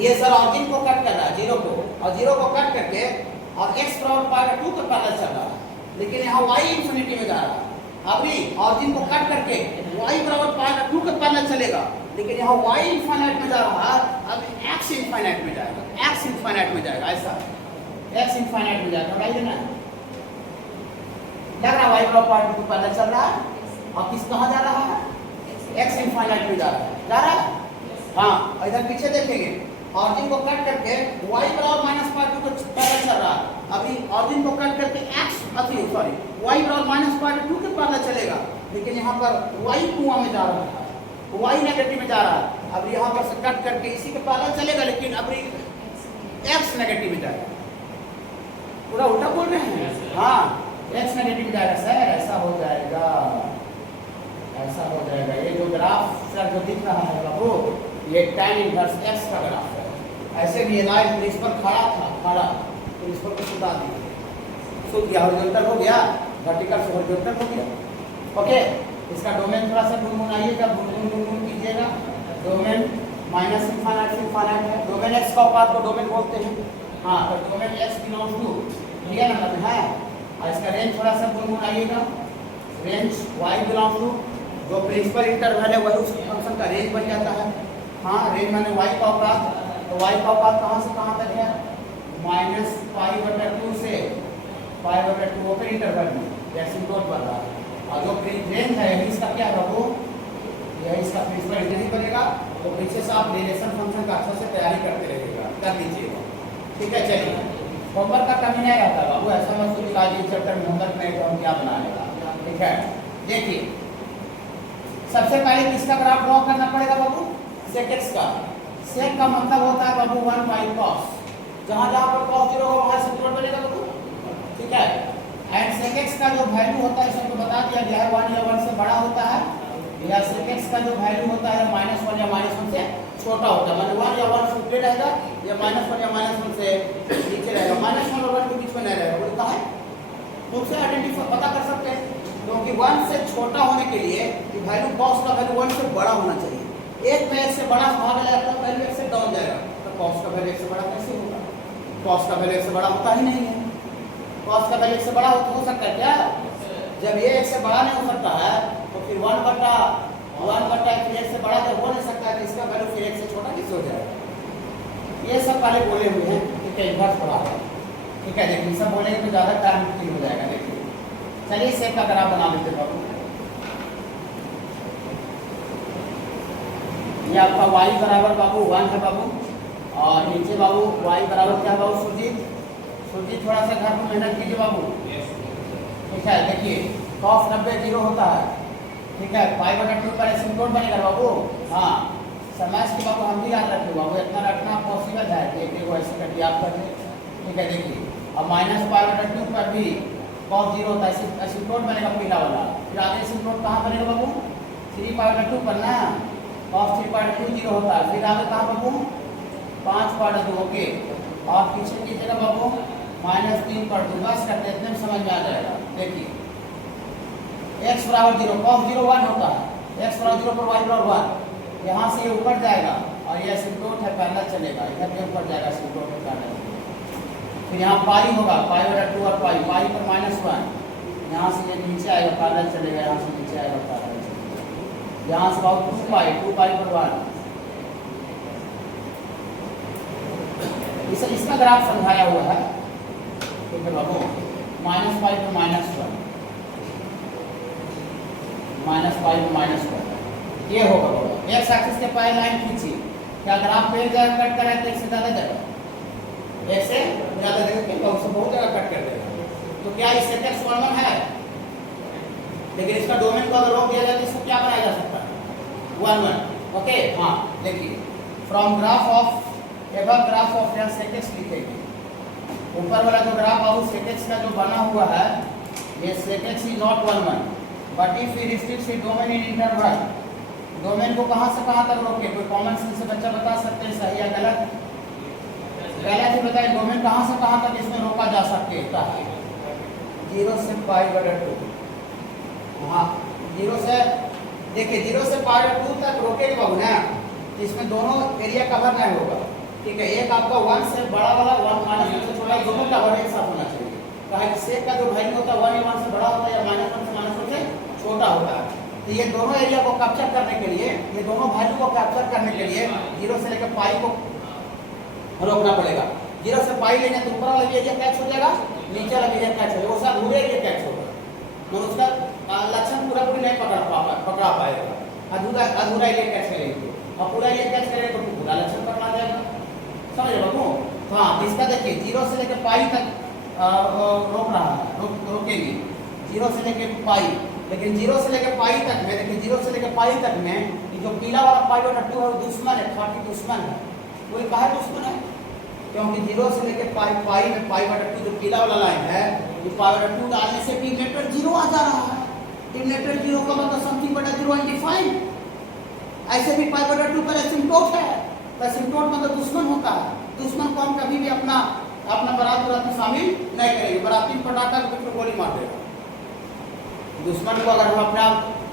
ये सर ऑरिजिन को कट कर रहा है, 0 को, और 0 को कट करके और x बराबर π/2 के पैरेलल चल रहा है, लेकिन यहाँ y इंफिनिटी में जा रहा है। अभी ऑरिजिन को कट करके y बराबर π/2 के पैरेलल चलेगा, लेकिन यहाँ y इनफाइनाइट में जा रहा है, अब x इनफाइनाइट में जाएगा, x इनफाइनाइट में जाएगा, ऐसा x इनफाइनाइट में जाएगा, बताइए ना। लग रहा है y बराबर π/2 के पैरेलल चल रहा है, और किस कहाँ जा रहा है? x इनफाइनाइट में जा रहा है, हाँ। इधर पीछे देखेंगे, ऑरिजिन को कट करके y बराबर -π/2 के पैरेलल चल रहा है, अभी ऑरिजिन को कट करके y बराबर -π/2 के पैरेलल चलेगा, लेकिन यहाँ पर y कुआं में जा रहा है, y नेगेटिव में जा रहा है। अब यहाँ पर से कट करके इसी के पैरेलल चलेगा, लेकिन अभी x नेगेटिव में जाएगा, पूरा उल्टा बोल रहे हैं, हाँ x नेगेटिव में जाएगा सर, ऐसा हो जाएगा, ऐसा हो जाएगा। ये जो ग्राफ सर जो दिख रहा है बाबू, ये tan इनवर्स x का ग्राफ है। ऐसे भी ये लाइन प्रिंसिपल खड़ा प्रिंसिपल को सुधा दिया, सुध गया, हॉरिजॉन्टल हो गया, वर्टिकल से हॉरिजॉन्टल हो गया, ओके। इसका डोमेन थोड़ा सा गुनगुनाइएगा, गुनगुन कीजिएगा। डोमेन -∞ से इनफाइनाइट है, डोमेन x का औकात को डोमेन बोलते हैं, हाँ। तो domain x belongs to real number है, और इसका रेंज थोड़ा सा गुनगुनाइएगा। रेंज y बिलोंग्स टू, जो प्रिंसिपल इंटरवल है वही उस फंक्शन का रेंज बन जाता है, हाँ। रेंज माने y का औकात, तो y का औकात कहाँ से कहाँ तक है? -π/2 से π/2 ओपन इंटरवल में एसिम्पटोट बढ़ रहा है, और जो रेंज है इसका क्या है वो, यह इसका प्रिंसिपल नहीं बनेगा। तो पीछे से आप रिलेशन फंक्शन का अच्छे से तैयारी करते रहिएगा, कर दीजिएगा, ठीक है। चलिए होमवर्क का कमी नहीं रहता बाबू, ऐसा मत सोचिए आज इस चैप्टर में होमवर्क नहीं तो हम क्या बनाएगा, ठीक है। देखिए सबसे पहले किसका ग्राफ ड्रॉ करना पड़ेगा बाबू? सेक एक्स का। सेक का मतलब होता है बाबू 1/cos, जहाँ जहाँ पर cos 0 होगा वहाँ से बनेगा बाबू, ठीक है। एंड सेक एक्स का जो वैल्यू होता है इसको बता दिया गया है, 1 या 1 से बड़ा होता है, या सेक एक्स का जो वैल्यू होता है -1 या -1 से छोटा होता है, मतलब 1 या 1 से ऊपर रहेगा, या -1 या -1 से नीचे रहेगा, -1 और 1 के बीच में नहीं रहेगा, बोलता है। तो उससे आइडेंटिफाई पता कर सकते हैं, क्योंकि 1 से छोटा होने के लिए वैल्यू cos का वैल्यू 1 से बड़ा होना चाहिए। एक में 1 से बड़ा भाग जाएगा तो वैल्यू 1 से डाउन जाएगा, तो cos का वैल्यू 1 से बड़ा कैसे होगा? cos का वैल्यू 1 से बड़ा होता ही नहीं है। cos का वैल्यू 1 से बड़ा हो सकता है क्या? जब ये 1 से बड़ा नहीं हो सकता है तो फिर 1/1 फिर 1 से बड़ा जब हो नहीं सकता है तो इसका वैल्यू फिर 1 से छोटा कैसे हो जाएगा? ये सब पहले बोले हुए हैं, ठीक है, इन्वर्स पढ़ा है, ठीक है। देखिए सब बोलेंगे तो ज़्यादा टाइम हो जाएगा। देखिए चलिए सेक का ग्राफ बना लेते हैं बाबू। ये आपका y बराबर बाबू 1 है बाबू, और नीचे बाबू y बराबर क्या है बाबू सुरजीत? सुरजीत थोड़ा सा घर में मेहनत कीजिए बाबू, ठीक है। देखिए cos 90 0 होता है, ठीक है। पाई/2 पर एसिम्प्टोट बनेगा बाबू। हाँ समझ के बाबू हम भी याद रखें बाबू, इतना रखना पॉसिबल है कि एक ऐसे कट याद कर ले, ठीक है। देखिए अब -पाई/2 पर भी cos 0 होता है, एसिम्प्टोट बनेगा पहला वाला, फिर आगे एसिम्प्टोट कहाँ बनेगा बाबू? 3पाई/2 पर ना, cos 3/2 0 होता है, फिर आगे कहाँ बाबू? 5/2, ओके। और पीछे कीजिएगा बाबू -3/2, बस करते इतने में समझ में आ जाएगा। देखिए x बराबर 0, cos 0 1 होता है, x बराबर 0 पर y बराबर 1, यहाँ से ये ऊपर जाएगा और ये एसिम्प्टोट है पैरेलल चलेगा, इधर भी ऊपर जाएगा एसिम्प्टोट है पैरेलल। फिर यहाँ पाई होगा, पाई/2 और पाई पर -1, यहाँ से ये नीचे आएगा पैरेलल चलेगा, यहाँ से नीचे आएगा पैरेलल चलेगा, यहाँ से बाबू 2 पाई पर 1। इसका ग्राफ समझाया हुआ है, ठीक है बाबू। -पाई पर -1, -पाई पर -1 ये होगा बाबू। एक्स एक्सिस के पाई लाइन खींची, क्या ग्राफ पे जगह कट कराए तो एक से ज़्यादा जगह, एक से ज़्यादा जगह के उससे बहुत जगह कट कर देगा। तो क्या इस सेट एक्स 1 है, लेकिन इसका डोमेन को अगर रोक दिया जाए तो इसको क्या बनाया जा सकता है? 1 1, ओके। हाँ देखिए from graph of ever graph of या सेट एक्स लिखेंगे, ऊपर वाला जो ग्राफ बाबू सेट एक्स का जो बना हुआ है, ये set x is not 1 1, but if we restrict the domain in interval, domain को कहाँ से कहाँ तक रोके? कोई कॉमन सेंस से बच्चा बता सकते हैं सही या गलत? गलत ही बताइए, डोमेन कहाँ से कहाँ तक इसमें रोका जा सकता है? 0 से पाई/2। हाँ 0 से, देखिए 0 से पाई/2 तक रोकेंगे बाबू ना, इसमें दोनों एरिया कवर नहीं होगा, ठीक है। एक आपका 1 से बड़ा वाला, 1 -1 से छोटा, दोनों कवर एक साथ होना चाहिए। कहा कि सेक का जो वैल्यू होता है 1 से बड़ा होता है या -1 से छोटा होता है। तो ये दोनों एरिया को कैप्चर करने के लिए, ये दोनों वैल्यू को कैप्चर करने के लिए 0 से लेकर पाई को रोकना पड़ेगा। 0 से पाई लेने तो ऊपर वाला एरिया कैच हो जाएगा, नीचे वाला एरिया कैच हो जाएगा, वो सब पूरे एरिया कैच होगा, तो उसका लक्षण पूरा नहीं पकड़ा पाएगा, अधूरा एरिया कैच करेंगे, और पूरा एरिया कैच करेंगे तो पूरा लक्षण पकड़ा जाएगा, समझ बाबू। हाँ इसका देखिए 0 से लेकर पाई तक रोक रहा है, रोकेंगे 0 से लेकर पाई, लेकिन 0 से लेकर पाई तक में, देखिए 0 से लेकर पाई तक में ये जो पीला वाला पाई/2 है वो दुश्मन है, खाटी दुश्मन है। वो कहा दुश्मन है क्योंकि 0 से लेकर पाई में पाई/2 जो पीला वाला लाइन है, ये पाई/2 डालने से डिनोमिनेटर 0 आ जा रहा है। डिनोमिनेटर 0 का मतलब समथिंग बटा 0 अनडिफाइंड। ऐसे भी पाई/2 पर एसिम्प्टोट है, तो एसिम्प्टोट मतलब दुश्मन होता है। दुश्मन को हम कभी भी अपना बारात में शामिल नहीं करेंगे। बाराती पटाखा को गोली मार देगा, दुश्मन को अगर हम अपना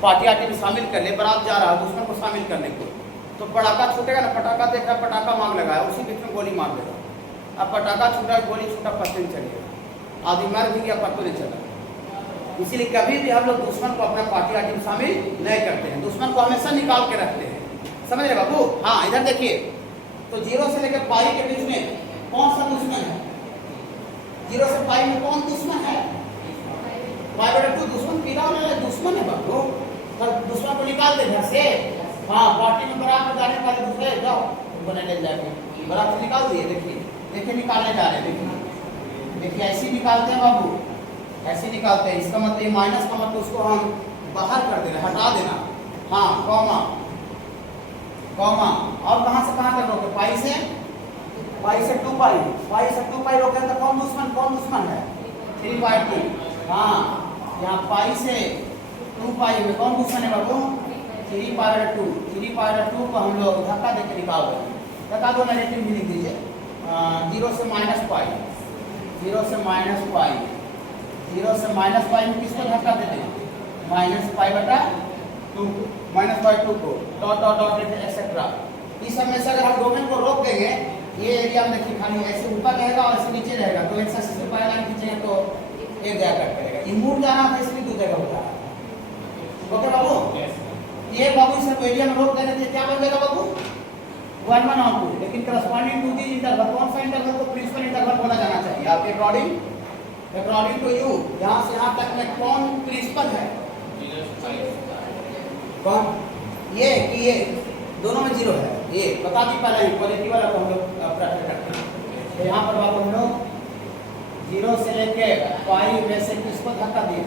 पार्टी में शामिल कर ले, बारात जा रहा है दुश्मन को शामिल करने को, तो पटाखा छूटेगा ना, पटाखा देख रहा पटाखा मांग लगा है, उसी बीच में गोली मार देगा। अब पटाखा छूटा, गोली छूटा, पता नहीं चलेगा, आदमी मर भी गया, पता नहीं चला। इसीलिए कभी भी हम लोग दुश्मन को अपना पार्टी में शामिल नहीं करते हैं, दुश्मन को हमेशा निकाल के रखते हैं, समझ रहे बाबू। हाँ इधर देखिए, तो 0 से लेकर पाई के बीच में कौन सा दुश्मन है? 0 से पाई में कौन दुश्मन है? पाई/2 दुश्मन, पीला वाला दुश्मन है बाबू, पर दुश्मन को निकाल दे घर से। हाँ पार्टी में बारात में जाने वाले दूसरे जाओ बने ले जाके बारात से निकाल दिए, देखिए निकालने जा रहे हैं, देखिए ऐसे निकालते हैं बाबू, ऐसे निकालते हैं। इसका मतलब ये माइनस का मतलब उसको हम बाहर कर देना, हटा देना। हाँ कॉमा और कहाँ से कहाँ तक रोके? पाई से 2 पाई, पाई से 2 पाई रोके तो कौन दुश्मन है? 3/2। हाँ यहाँ पाई से 2 पाई में कौन दुश्मन है बाबू? 3/2 को हम लोग धक्का देकर निकाल रहे हैं। धक्का दो, नेगेटिव भी लिख दीजिए। 0 से -पाई, 0 से -पाई, 0 से -पाई में किसको धक्का देते हैं? -पाई/2, -पाई/2 को डॉट एक्सेट्रा। इस समय से अगर हम डोमेन को रोक देंगे, ये एरिया में देखिए खाली ऐसे ऊपर रहेगा और ऐसे नीचे रहेगा, तो एक्स एक्सिस से पाई लाइन खींचेंगे तो एक जगह कट करेगा। ये मूव जाना था इसलिए 2 जगह होता है, ओके बाबू। ये बाबू इसे एरिया में रोक देने से क्या बन जाएगा बाबू? 1 1 और 2, लेकिन करस्पॉन्डिंग टू दी इंटरवल, कौन सा इंटरवल को प्रिंसिपल इंटरवल बोला जाना चाहिए आपके अकॉर्डिंग टू यू? यहाँ से यहाँ तक में कौन प्रिंसिपल है? कौन? ये कि ये दोनों में जीरो है, ये बता दी पहले ही, क्वालिटी वाला को हम लोग प्रैक्टिस करते हैं। तो यहाँ पर बाबू हम लोग जीरो से लेके पाई में से किसको धक्का दिए,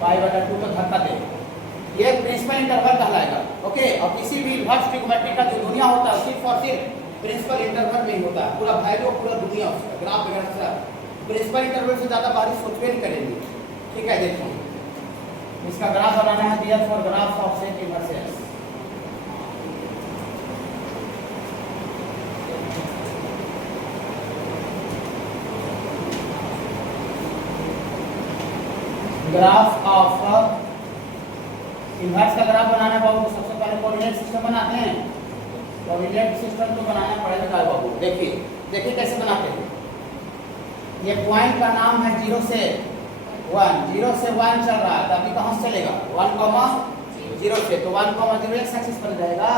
π/2 को धक्का दे, ये प्रिंसिपल इंटरवल कहलाएगा। ओके, और किसी भी इन्वर्स ट्रिग्नोमेट्री का जो दुनिया होता है सिर्फ और सिर्फ प्रिंसिपल इंटरवल में ही होता है, पूरा वैल्यू पूरा दुनिया उसका ग्राफ वगैरह सब प्रिंसिपल इंटरवल से ज़्यादा बाहरी सोच नहीं करेंगे। ठीक है, देखो इसका ग्राफ बनाना है, therefore graph of sec inverses. Graph of inverse का ग्राफ बनाना है बाबू, सबसे पहले कोऑर्डिनेट सिस्टम बनाते हैं। कोऑर्डिनेट सिस्टम तो बनाना पड़ेगा बाबू। देखिए देखिए कैसे बनाते हैं। ये पॉइंट का नाम है 0 से 1, 0 से 1 चल रहा है, तो अभी कहाँ से चलेगा 1,0 से, तो 1,0 एक्स एक्सिस पर जाएगा।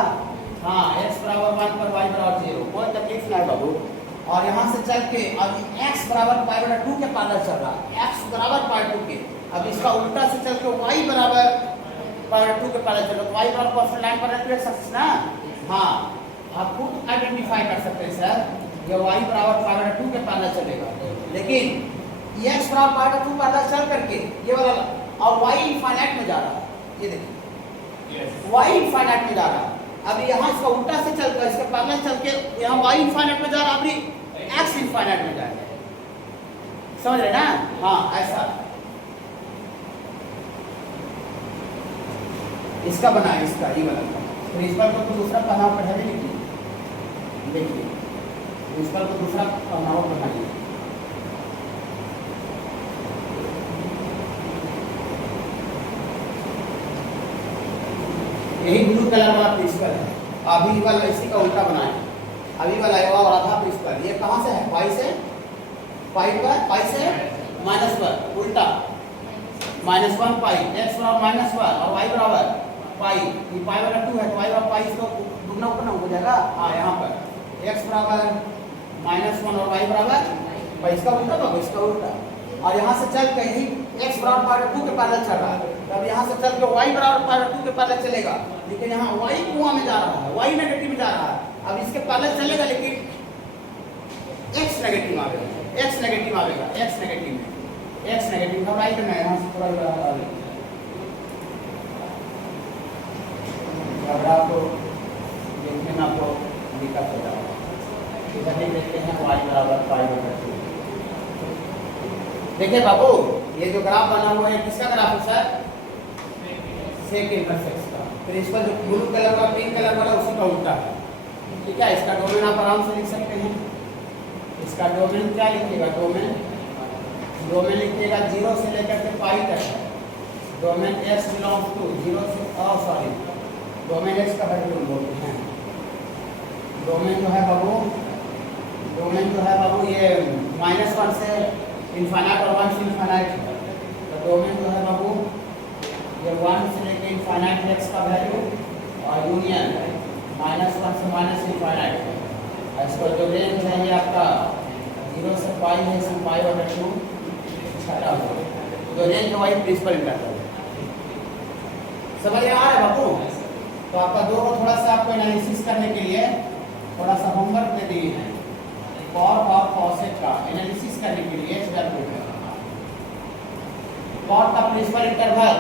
हाँ, x बराबर 1 पर y बराबर 0, कोई तकलीफ नहीं है बाबू। और यहाँ से चल के अब x बराबर π/2 के पैरेलल चल रहा है, x बराबर π/2 के। अब इसका उल्टा से चल के y बराबर π/2 के पैरेलल चल रहा है, y बराबर कॉन्स्टेंट लाइन पर है सक्सेस ना। हाँ, आप खुद आइडेंटिफाई कर सकते हैं सर, ये y बराबर π/2 के पैरेलल चलेगा, लेकिन x बराबर π/2 पैरेलल चल करके ये वाला, और y इनफाइनाइट में जा रहा है, ये देखिए y इनफाइनाइट में जा रहा है। अब यहाँ इसका उल्टा से चलकर इसके पैरेलल चल के यहाँ y इनफाइनाइट में जा रहा है, अभी x इनफाइनाइट में जाएगा। समझ रहे ना? हाँ, ऐसा इसका बना है, इसका ये वाला प्रिंसिपल को तो दूसरा कहना पड़ेगा। देखिए प्रिंसिपल को दूसरा कहना पड़ेगा। यही ब्लू कलर वाला प्रिंसिपल है, अभी वाला इसी का उल्टा बनाए, अभी वाला और आधा प्रिंसिपल। ये कहाँ से है, पाई से पाई से माइनस पर उल्टा -1 पाई, x बराबर -1 और y बराबर पाई, ये π/2 है तो y बराबर पाई, इसको दुगना ऊपर हो जाएगा। हाँ, यहाँ पर x बराबर -1 और y बराबर पाई, इसका उल्टा तो इसका उल्टा। और यहाँ से चल के यही x बराबर π/2 के पैरेलल चल रहा है, तब यहाँ से चल के y बराबर π/2 के पैरेलल चलेगा, लेकिन यहाँ y कुआं में जा रहा है, y नेगेटिव में जा रहा है। अब इसके पैरेलल चलेगा लेकिन x नेगेटिव आएगा, x नेगेटिव आएगा, x नेगेटिव में x नेगेटिव घबराई करना है, यहाँ से थोड़ा घबरा तो देखने में आपको दिक्कत हो जाएगा। इधर ही देखते हैं y बराबर π/2। देखिए बाबू, ये जो ग्राफ बना हुआ है किसका ग्राफ है सर, सेक इनवर्स का। प्रिंसिपल जो ब्लू कलर का पिंक कलर वाला उसी का उल्टा है। ठीक है, इसका डोमेन आप आराम से लिख सकते हैं। इसका डोमेन क्या लिखिएगा, डोमेन लिखिएगा 0 से लेकर के पाई तक है। डोमेन x बिलोंग्स टू 0 से डोमेन x का वैल्यू बोलते हैं। डोमेन जो है बाबू ये -1 से इनफाइनाइट और 1 से इनफाइनाइट है। तो डोमेन जो है बाबू ये 1 से लेकर इनफाइनाइट x का वैल्यू और यूनियन -1 से इनफाइनाइट है। इसका जो रेंज है ये आपका 0 से पाई है, इसमें π/2 छटा हुआ है। जो रेंज है वही प्रिंसिपल इंटरवल। समझ में आ रहा है बाबू? तो आपका दोनों थोड़ा सा आपको एनालिसिस करने के लिए थोड़ा सा होमवर्क दे दिए हैं। कॉट और कॉसेट का एनालिसिस करने के लिए कॉट का प्रिंसिपल इंटरवल